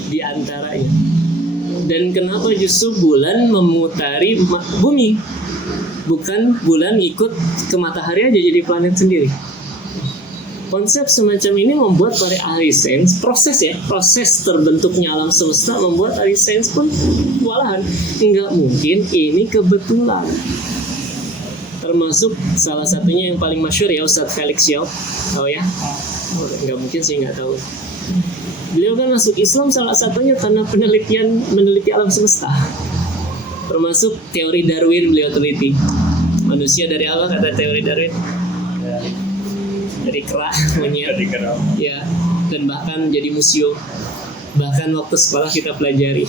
di antaranya? Dan kenapa justru bulan memutari bumi? Bukan bulan ikut ke matahari aja jadi planet sendiri. Konsep semacam ini membuat para ahli sains, proses terbentuknya alam semesta membuat ahli sains pun kewalahan. Nggak mungkin ini kebetulan. Termasuk salah satunya yang paling masyhur ya Ustadz Felix Yao, tahu ya? Nggak mungkin sih nggak tahu. Beliau kan masuk Islam salah satunya karena meneliti alam semesta. Termasuk teori Darwin beliau teliti. Manusia dari Allah kata teori Darwin. dari kera monyet Dari kera. ya, dan bahkan jadi museum. Bahkan waktu sekolah kita pelajari.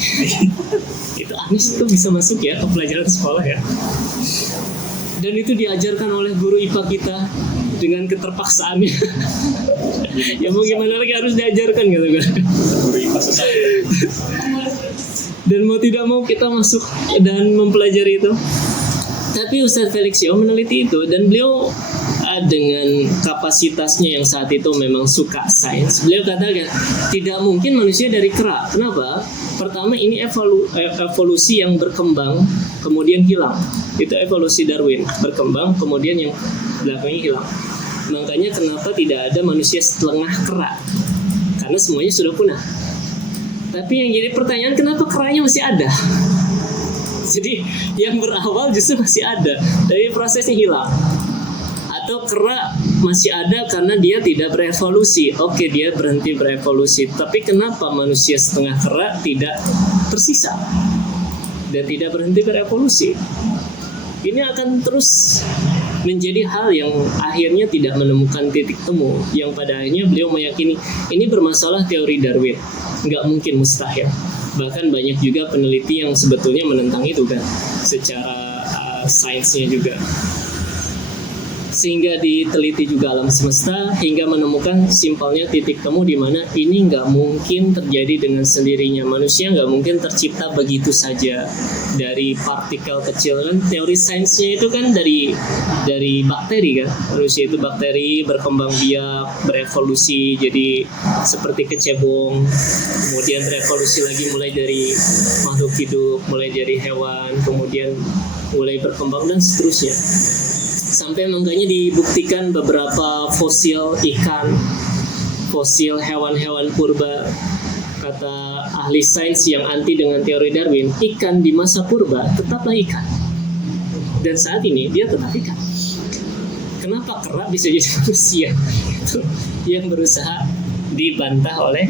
Itu Anis itu bisa masuk ya ke pelajaran sekolah ya. Dan itu diajarkan oleh guru IPA kita dengan keterpaksaannya. Ya mau gimana lagi, harus diajarkan gitu kan. Guru IPA sesat. Dan mau tidak mau kita masuk dan mempelajari itu. Tapi Ustadz Felixio meneliti itu, dan beliau dengan kapasitasnya yang saat itu memang suka sains, beliau katakan tidak mungkin manusia dari kera. Kenapa? Pertama, ini evolusi yang berkembang kemudian hilang. Itu evolusi Darwin, berkembang kemudian yang belakangnya hilang. Makanya kenapa tidak ada manusia setengah kera? Karena semuanya sudah punah. Tapi yang jadi pertanyaan, kenapa keranya masih ada? Jadi yang berawal justru masih ada, tapi prosesnya hilang. Atau kera masih ada karena dia tidak berevolusi. Oke, dia berhenti berevolusi. Tapi kenapa manusia setengah kera tidak tersisa dan tidak berhenti berevolusi? Ini akan terus menjadi hal yang akhirnya tidak menemukan titik temu. Yang pada akhirnya beliau meyakini ini bermasalah teori Darwin. Nggak mungkin, mustahil. Bahkan banyak juga peneliti yang sebetulnya menentang itu kan, secara sainsnya juga. Sehingga diteliti juga alam semesta hingga menemukan simpelnya titik temu di mana ini nggak mungkin terjadi dengan sendirinya. Manusia nggak mungkin tercipta begitu saja dari partikel kecil kan. Teori sainsnya itu kan dari bakteri kan. Manusia itu bakteri berkembang biak, berevolusi jadi seperti kecebong, kemudian berevolusi lagi mulai dari makhluk hidup, mulai dari hewan, kemudian mulai berkembang dan seterusnya. Sampai makanya dibuktikan beberapa fosil ikan, fosil hewan-hewan purba. Kata ahli sains yang anti dengan teori Darwin, ikan di masa purba tetaplah ikan. Dan saat ini dia tetap ikan. Kenapa kera bisa jadi manusia? Itu yang berusaha dibantah oleh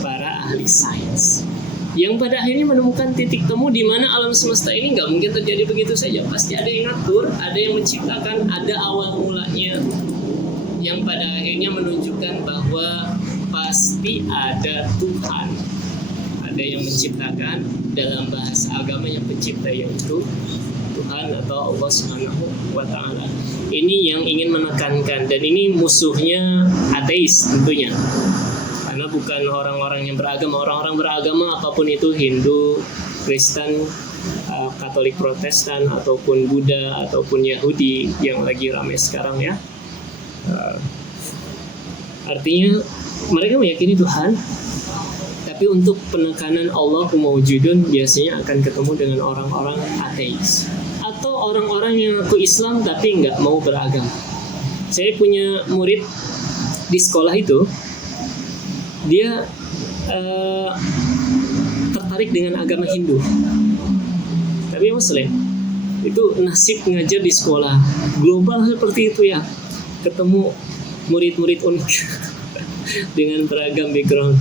para ahli sains. Yang pada akhirnya menemukan titik temu di mana alam semesta ini nggak mungkin terjadi begitu saja. Pasti ada yang ngatur, ada yang menciptakan, ada awal mulanya. Yang pada akhirnya menunjukkan bahwa pasti ada Tuhan. Ada yang menciptakan, dalam bahasa agama yang pencipta yaitu Tuhan atau Allah Subhanahu wa Ta'ala. Ini yang ingin menekankan, dan ini musuhnya ateis tentunya. Karena bukan orang-orang yang beragama. Orang-orang beragama apapun itu, Hindu, Kristen, Katolik Protestan, ataupun Buddha, ataupun Yahudi yang lagi ramai sekarang ya. Artinya mereka meyakini Tuhan, tapi untuk penekanan Allahu mawjudun biasanya akan ketemu dengan orang-orang ateis. Atau orang-orang yang ngaku Islam tapi nggak mau beragama. Saya punya murid di sekolah itu, dia tertarik dengan agama Hindu tapi Muslim. Itu nasib ngajar di sekolah global seperti itu ya, ketemu murid-murid unik dengan beragam background.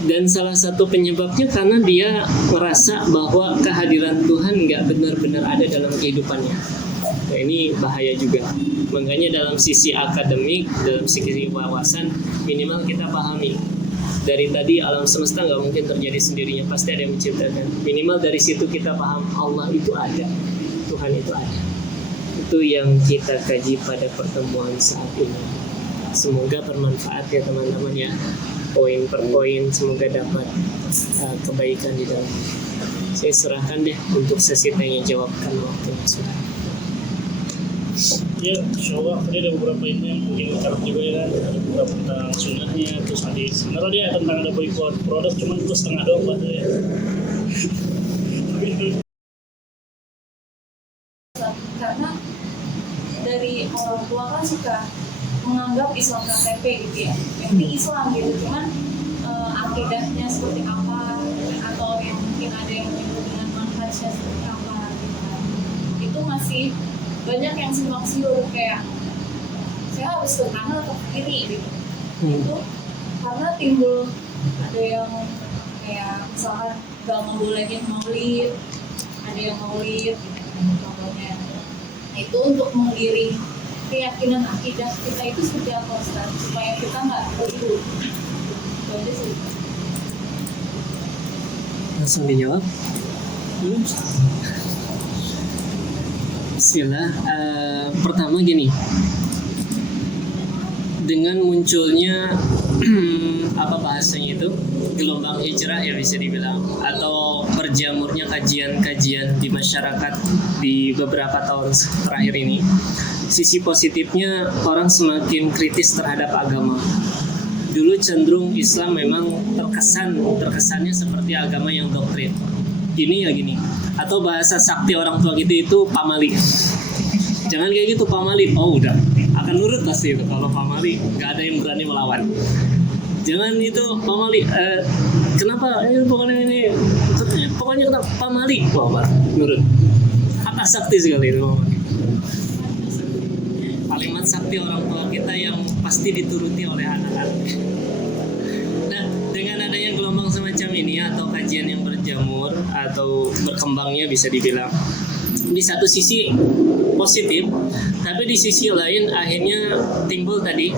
Dan salah satu penyebabnya karena dia merasa bahwa kehadiran Tuhan nggak benar-benar ada dalam kehidupannya. Nah, ini bahaya juga. Makanya dalam sisi akademik, dalam sisi wawasan, minimal kita pahami. Dari tadi alam semesta nggak mungkin terjadi sendirinya, pasti ada yang menciptakan. Minimal dari situ kita paham Allah itu ada, Tuhan itu ada. Itu yang kita kaji pada pertemuan saat ini. Semoga bermanfaat ya teman-teman ya. Poin per poin semoga dapat kebaikan di dalam. Saya serahkan deh untuk sesi tanya jawab karena waktunya sudah. Ya, insya Allah tadi ada beberapa ini yang mungkin karena juga ya, ada beberapa tentang sunnahnya, terus nanti sebenarnya dia tentang ada boykot produk, cuman itu setengah doang Pak ya. Karena dari orang tua kan suka menganggap Islam KTP gitu ya, yang ini Islam gitu, cuman akidahnya seperti apa, atau yang mungkin ada yang menyebut dengan manhajnya seperti apa gitu kan. Itu masih banyak yang simpang siur, kayak saya harus ke kanan atau ke kiri gitu. Itu karena timbul ada yang kayak misalkan gak ngebolehin maulid, ada yang maulid gitu contohnya. Itu untuk mengiring keyakinan akidah kita itu seperti apa Ustaz, supaya kita nggak keliru. Itu aja sih. Langsung dijawab. Bismillah. Pertama gini, dengan munculnya apa bahasanya itu, gelombang hijrah ya bisa dibilang, atau berjamurnya kajian-kajian di masyarakat di beberapa tahun terakhir ini, sisi positifnya orang semakin kritis terhadap agama. Dulu cenderung Islam memang terkesannya seperti agama yang doktrin. Gini ya gini. Atau bahasa sakti orang tua gitu itu pamali. Jangan kayak gitu pamali. Oh udah, akan nurut pasti itu. Kalau pamali nggak ada yang berani melawan. Jangan itu pamali. Kenapa? Pokoknya ini. Pokoknya kenapa pamali? Wah, nurut. Kata sakti sekali itu. Kalimat sakti orang tua kita yang pasti dituruti oleh anak-anak. Nah, dengan adanya gelombang semacam ini atau kajian yang berjamur atau berkembangnya bisa dibilang, di satu sisi positif, tapi di sisi lain akhirnya timbul tadi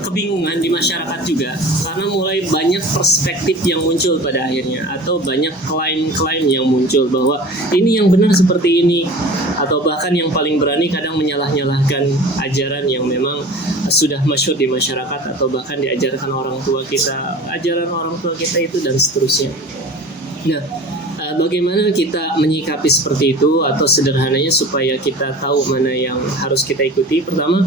kebingungan di masyarakat juga, karena mulai banyak perspektif yang muncul pada akhirnya, atau banyak klaim-klaim yang muncul bahwa ini yang benar seperti ini, atau bahkan yang paling berani kadang menyalah-nyalahkan ajaran yang memang sudah masyhur di masyarakat atau bahkan diajarkan orang tua kita, ajaran orang tua kita itu dan seterusnya. Nah, bagaimana kita menyikapi seperti itu, atau sederhananya supaya kita tahu mana yang harus kita ikuti? Pertama,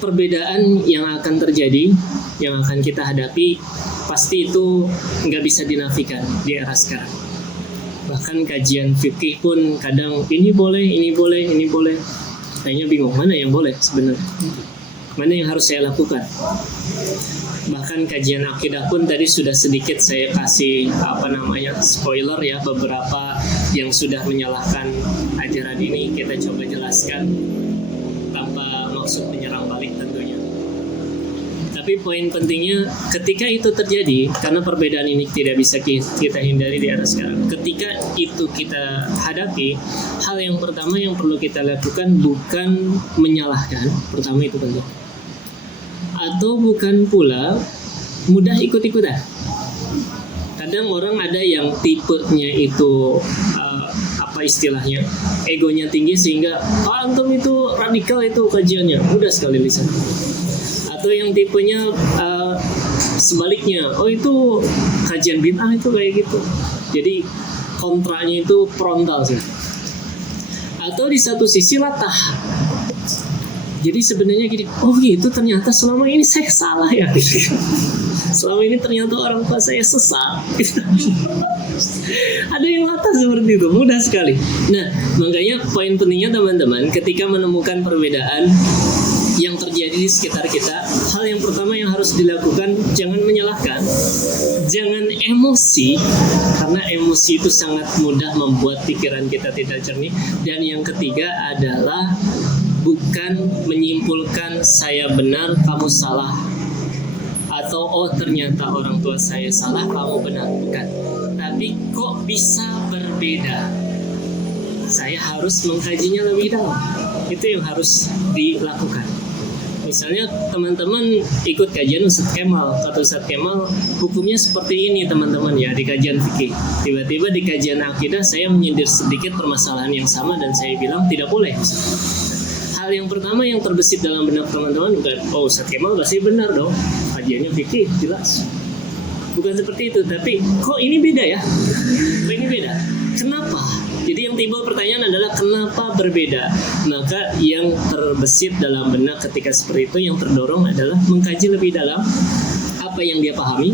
perbedaan yang akan terjadi, yang akan kita hadapi, pasti itu nggak bisa dinafikan di era sekarang. Bahkan kajian fikih pun kadang ini boleh, ini boleh, ini boleh. Kayaknya bingung, mana yang boleh sebenarnya? Mana yang harus saya lakukan? Bahkan kajian akidah pun tadi sudah sedikit saya kasih spoiler ya, beberapa yang sudah menyalahkan ajaran ini kita coba jelaskan tanpa maksud menyerang balik tentunya. Tapi poin pentingnya ketika itu terjadi, karena perbedaan ini tidak bisa kita hindari di era sekarang. Ketika itu kita hadapi, hal yang pertama yang perlu kita lakukan bukan menyalahkan, pertama itu penting. Atau bukan pula mudah ikut-ikutan. Kadang orang ada yang tipenya itu istilahnya egonya tinggi sehingga antum itu radikal itu kajiannya mudah sekali lisan. Atau yang tipenya sebaliknya, oh itu kajian bid'ah itu kayak gitu. Jadi kontranya itu frontal sih. Atau di satu sisi latah. Jadi sebenarnya gini, oh gitu ternyata selama ini saya salah ya. Selama ini ternyata orang tua saya sesat. Ada yang latah seperti itu, mudah sekali. Nah, makanya poin pentingnya teman-teman, ketika menemukan perbedaan yang terjadi di sekitar kita, hal yang pertama yang harus dilakukan, jangan menyalahkan, jangan emosi, karena emosi itu sangat mudah membuat pikiran kita tidak jernih. Dan yang ketiga adalah bukan menyimpulkan saya benar, kamu salah, atau oh ternyata orang tua saya salah, kamu benar, bukan. Tapi kok bisa berbeda? Saya harus mengkajinya lebih dalam. Itu yang harus dilakukan. Misalnya teman-teman ikut kajian Ustadz Kemal, kata Ustadz Kemal hukumnya seperti ini teman-teman ya di kajian fikih. Tiba-tiba di kajian akidah saya menyindir sedikit permasalahan yang sama dan saya bilang tidak boleh. Hal yang pertama yang terbesit dalam benak teman-teman bukan, oh Ustadz Kemal pasti benar dong, kajiannya fikih jelas. Bukan seperti itu, tapi kok ini beda ya? Kok ini beda? Kenapa? Jadi yang timbul pertanyaan adalah kenapa berbeda? Maka yang terbesit dalam benak ketika seperti itu, yang terdorong adalah mengkaji lebih dalam apa yang dia pahami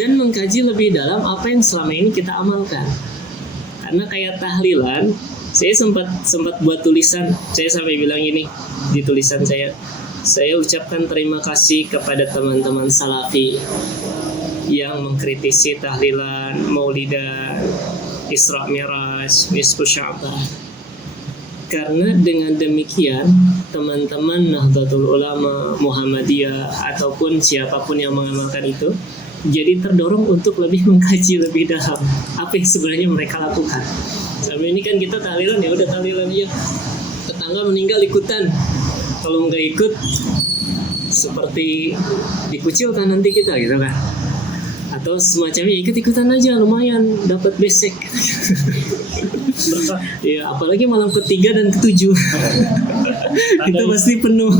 dan mengkaji lebih dalam apa yang selama ini kita amalkan. Karena kayak tahlilan, saya sempat buat tulisan, saya sampai bilang ini di tulisan saya ucapkan terima kasih kepada teman-teman salafi yang mengkritisi tahlilan, maulidan, Isra Mi'raj, Nisfu Sya'ban. Karena dengan demikian teman-teman Nahdlatul Ulama, Muhammadiyah ataupun siapapun yang mengamalkan itu jadi terdorong untuk lebih mengkaji lebih dalam apa yang sebenarnya mereka lakukan. Selama ini kan kita tahlilan ya udah tahlilan aja. tetangga meninggal ikutan. Kalau nggak ikut seperti dikucilkan nanti kita gitu kan. Atau semacamnya ikut-ikutan aja lumayan dapat besek. Berkah. Ya apalagi malam ketiga dan ketujuh. Itu pasti penuh.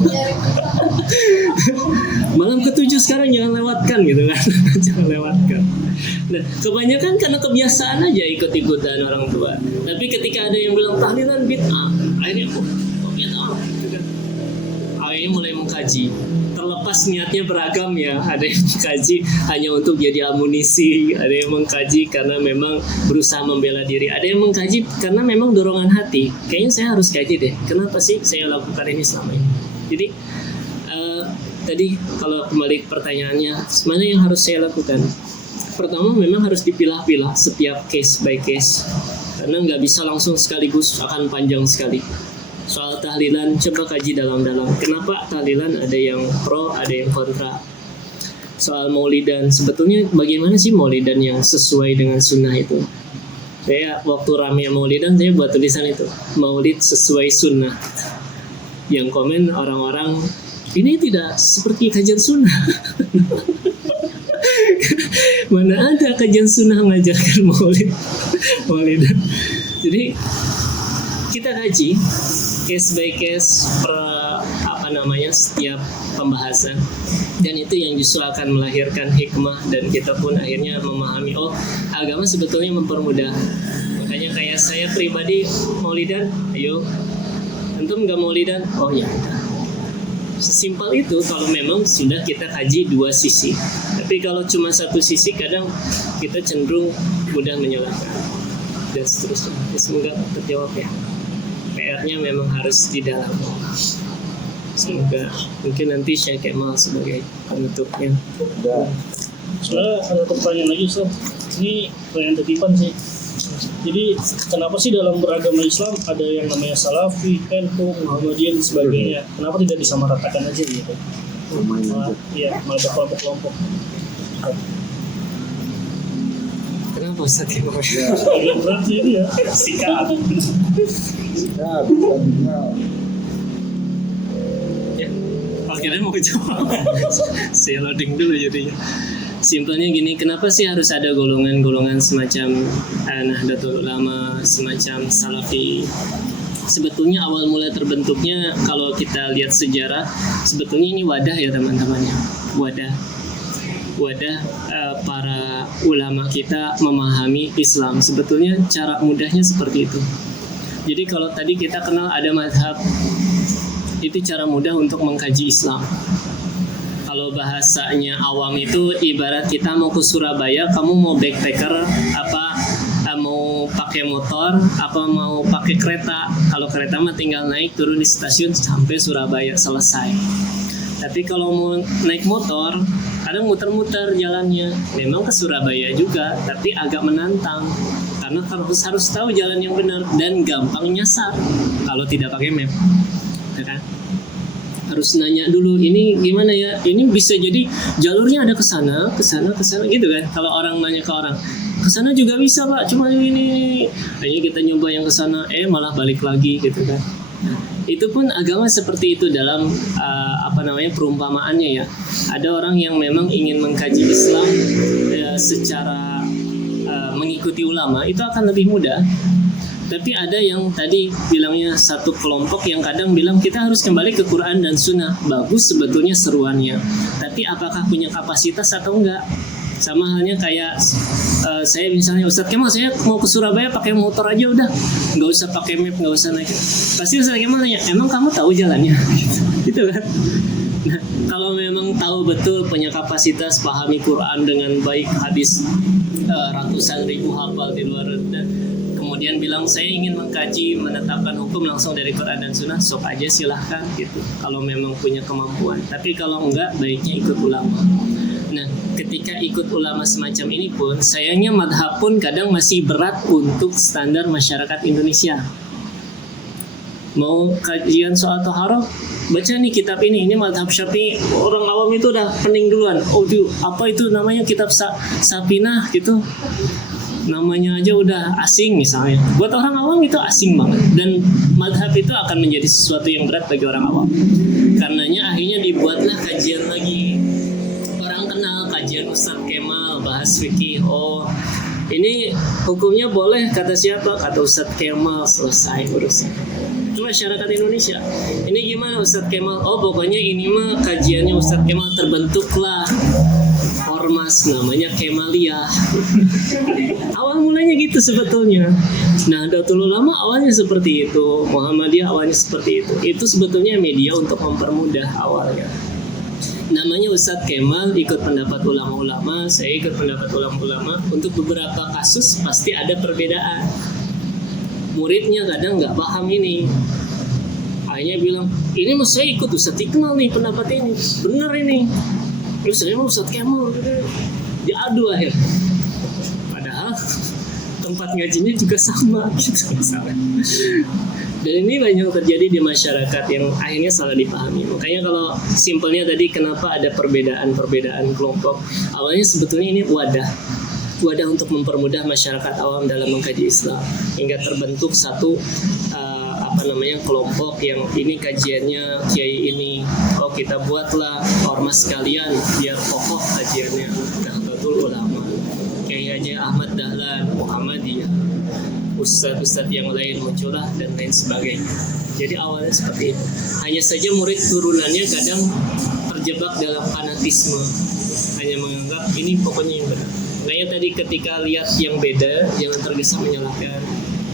Malam ketujuh sekarang jangan lewatkan gitu kan. Jangan lewatkan. Nah, kebanyakan karena kebiasaan aja ikut-ikutan orang tua. Tapi ketika ada yang bilang tahlilan bid'ah, akhirnya bid'ah gitu kan. Akhirnya mulai mengkaji. Terlepas niatnya beragam ya, ada yang mengkaji hanya untuk jadi amunisi, ada yang mengkaji karena memang berusaha membela diri, ada yang mengkaji karena memang dorongan hati. Kayaknya saya harus kaji deh, kenapa sih saya lakukan ini selama ini. Jadi tadi kalau kembali ke pertanyaannya, mana yang harus saya lakukan? Pertama memang harus dipilah-pilah setiap case by case, karena nggak bisa langsung sekaligus, akan panjang sekali. Soal tahlilan, coba kaji dalam-dalam. Kenapa tahlilan ada yang pro, ada yang kontra. Soal maulidan, sebetulnya bagaimana sih maulidan yang sesuai dengan sunnah itu? Saya waktu rame maulidan, saya buat tulisan itu. Maulid sesuai sunnah. Yang komen orang-orang, ini tidak seperti kajian sunnah. Mana ada kajian sunnah mengajarkan maulidan. Jadi, kita kaji case by case setiap pembahasan, dan itu yang justru akan melahirkan hikmah, dan kita pun akhirnya memahami agama sebetulnya mempermudah. Makanya kayak saya pribadi maulidan, ayo antum nggak maulidan, oh ya sesimpel itu kalau memang sudah kita kaji dua sisi. Tapi kalau cuma satu sisi kadang kita cenderung mudah menyalahkan dan seterusnya. Semoga terjawab ya. PR-nya memang harus di dalam. Semoga mungkin nanti Syekh Kemal sebagai penutupnya. Sebenarnya ada pertanyaan lagi Ustaz. Ini pertanyaan titipan sih. Jadi kenapa sih dalam beragama Islam ada yang namanya Salafi, NU, Muhammadiyah dan sebagainya? Kenapa tidak disamaratakan aja gitu? Malah ada kelompok-kelompok. Kenapa Ustaz Kemal? Agak berat sih ini ya. Sikap. Ya, akhirnya mau jawab. Saya loading dulu jadinya. Simpelnya gini, kenapa sih harus ada golongan-golongan semacam Nahdlatul Ulama, semacam Salafi? Sebetulnya awal mula terbentuknya kalau kita lihat sejarah, sebetulnya ini wadah ya teman-teman ya. Wadah para ulama kita memahami Islam. Sebetulnya cara mudahnya seperti itu. Jadi kalau tadi kita kenal ada mazhab, itu cara mudah untuk mengkaji Islam. Kalau bahasanya awam itu ibarat kita mau ke Surabaya, kamu mau backpacker apa mau pakai motor apa mau pakai kereta. Kalau kereta mah tinggal naik turun di stasiun sampai Surabaya selesai. Tapi kalau mau naik motor kadang muter-muter jalannya. Memang ke Surabaya juga, tapi agak menantang karena harus tahu jalan yang benar dan gampang nyasar kalau tidak pakai map, ya kan? Harus nanya dulu ini gimana ya, ini bisa jadi jalurnya ada ke sana gitu kan. Kalau orang nanya ke orang ke sana juga bisa Pak, cuma ini hanya kita nyoba yang ke sana malah balik lagi gitu kan. Itu pun agama seperti itu dalam perumpamaannya ya. Ada orang yang memang ingin mengkaji Islam secara mengikuti ulama, itu akan lebih mudah. Tapi ada yang tadi bilangnya satu kelompok yang kadang bilang kita harus kembali ke Quran dan Sunnah. Bagus sebetulnya seruannya, tapi apakah punya kapasitas atau enggak? Sama halnya kayak saya misalnya, Ustadz Kemal saya mau ke Surabaya pakai motor aja udah, nggak usah pakai map, nggak usah naik. Pasti Ustadz Kemal nanya, emang kamu tahu jalannya? Gitu kan? Nah, kalau memang tahu betul punya kapasitas pahami Quran dengan baik, hadis ratusan ribu hafal di luar, kemudian bilang saya ingin mengkaji menetapkan hukum langsung dari Quran dan Sunnah, sok aja silahkan gitu kalau memang punya kemampuan. Tapi kalau enggak, baiknya ikut ulama. Nah, ketika ikut ulama semacam ini pun sayangnya madhab pun kadang masih berat untuk standar masyarakat Indonesia. Mau kajian soal taharah, baca nih kitab ini madhab Syafi'i. Orang awam itu udah pening duluan. Apa itu namanya kitab Sapinah gitu. namanya aja udah asing misalnya. Buat orang awam itu asing banget, dan madhab itu akan menjadi sesuatu yang berat bagi orang awam. Karenanya akhirnya dibuatlah kajian lagi. Orang kenal kajian Ustadz Kemal bahas fikih. Oh, ini hukumnya boleh kata siapa? Kata Ustadz Kemal, selesai urusan. Itu masyarakat Indonesia. Ini gimana Ustadz Kemal? Oh, pokoknya ini mah kajiannya Ustadz Kemal, terbentuklah ormas namanya Kemaliyah. Awal mulanya gitu sebetulnya. Nahdlatul Ulama awalnya seperti itu, Muhammadiyah awalnya seperti itu. Itu sebetulnya media untuk mempermudah awalnya. Namanya Ustadz Kemal, ikut pendapat ulama-ulama, saya ikut pendapat ulama-ulama. Untuk beberapa kasus pasti ada perbedaan. Muridnya kadang nggak paham ini. Akhirnya bilang, ini mas saya ikut Ustadz Kemal nih pendapat ini, bener ini. Terus saya mau Ustadz Kemal, diadu akhir. Padahal tempat ngajinya juga sama gitu misalnya. Dan ini banyak terjadi di masyarakat yang akhirnya salah dipahami. Makanya kalau simpelnya tadi kenapa ada perbedaan kelompok, awalnya sebetulnya ini wadah untuk mempermudah masyarakat awam dalam mengkaji Islam, hingga terbentuk satu kelompok yang ini kajiannya kiai ini. Oh, kita buatlah ormas sekalian biar kokoh kajiannya. Nahdlatul Ulama, Kiai Haji Ahmad Dahlan, Muhammadiyah, ustadz-ustadz yang lain muncullah dan lain sebagainya. Jadi awalnya seperti itu. Hanya saja murid turunannya kadang terjebak dalam fanatisme, hanya menganggap ini pokoknya yang benar. Makanya tadi ketika lihat yang beda, jangan tergesa menyalahkan,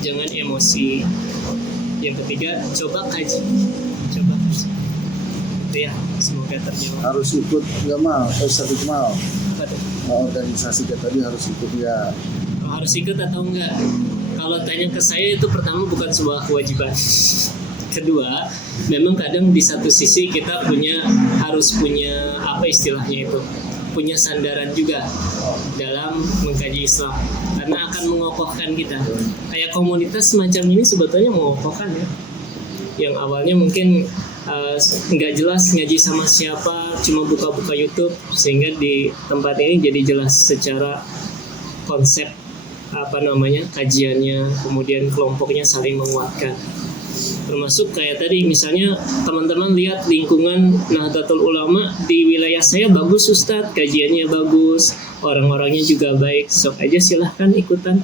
jangan emosi. Yang ketiga, coba kaji. Itu ya, semoga terjawab. Harus ikut nggak mal, Ustadz Kemal. Organisasi kita tadi harus ikut ya. Harus ikut atau enggak? Kalau tanya ke saya itu pertama bukan sebuah kewajiban. Kedua, memang kadang di satu sisi kita harus punya apa istilahnya itu, punya sandaran juga dalam mengkaji Islam, karena akan mengokohkan kita. Kayak komunitas semacam ini sebetulnya mengokohkan ya. Yang awalnya mungkin nggak jelas ngaji sama siapa, cuma buka-buka YouTube, sehingga di tempat ini jadi jelas secara konsep kajiannya, kemudian kelompoknya saling menguatkan. Termasuk kayak tadi misalnya teman-teman lihat lingkungan Nahdlatul Ulama di wilayah saya bagus Ustadz, kajiannya bagus, orang-orangnya juga baik, sok aja silahkan ikutan.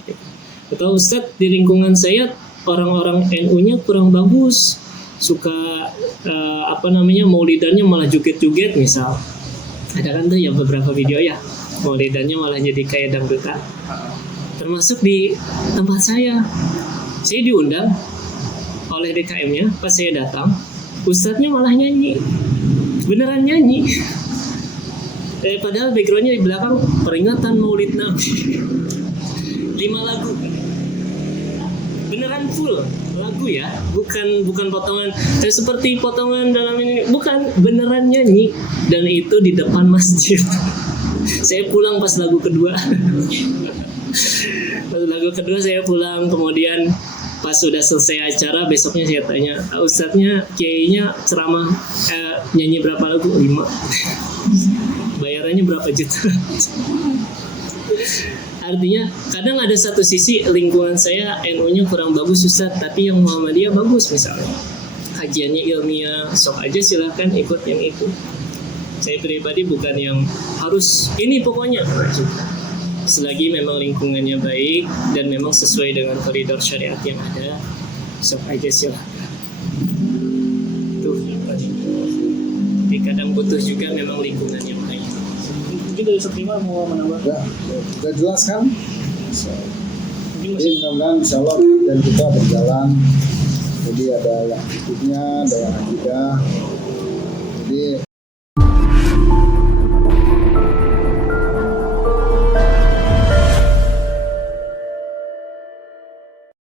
Atau Ustadz di lingkungan saya orang-orang NU-nya kurang bagus, suka maulidannya malah joget-joget misal. Ada kan tuh ya beberapa video ya, maulidannya malah jadi kayak dangdutan. Termasuk di tempat saya diundang oleh DKM-nya, pas saya datang, ustadznya malah nyanyi, beneran nyanyi. Padahal backgroundnya di belakang peringatan Maulid Nabi, 5 lagu, beneran full lagu ya, bukan potongan seperti potongan dalam ini, bukan, beneran nyanyi, dan itu di depan masjid. Saya pulang pas lagu kedua. Pas lagu kedua saya pulang, kemudian pas sudah selesai acara, besoknya saya tanya, ustadznya, kiainya ceramah, nyanyi berapa lagu? 5. Bayarannya berapa juta? Artinya kadang ada satu sisi lingkungan saya NU-nya kurang bagus Ustadz, tapi yang Muhammadiyah bagus misalnya, kajiannya ilmiah, sok aja silahkan ikut yang itu. Saya pribadi bukan yang harus ini pokoknya, selagi memang lingkungannya baik dan memang sesuai dengan koridor syariat yang ada, sok aja silahkan. Tuh, tapi kadang butuh juga memang lingkungan yang baik. Mungkin dari Septima mau menambah? Udah jelas kan? Jadi mudah-mudahan insya Allah dan kita berjalan. Jadi ada yang hidupnya, ada yang akidah,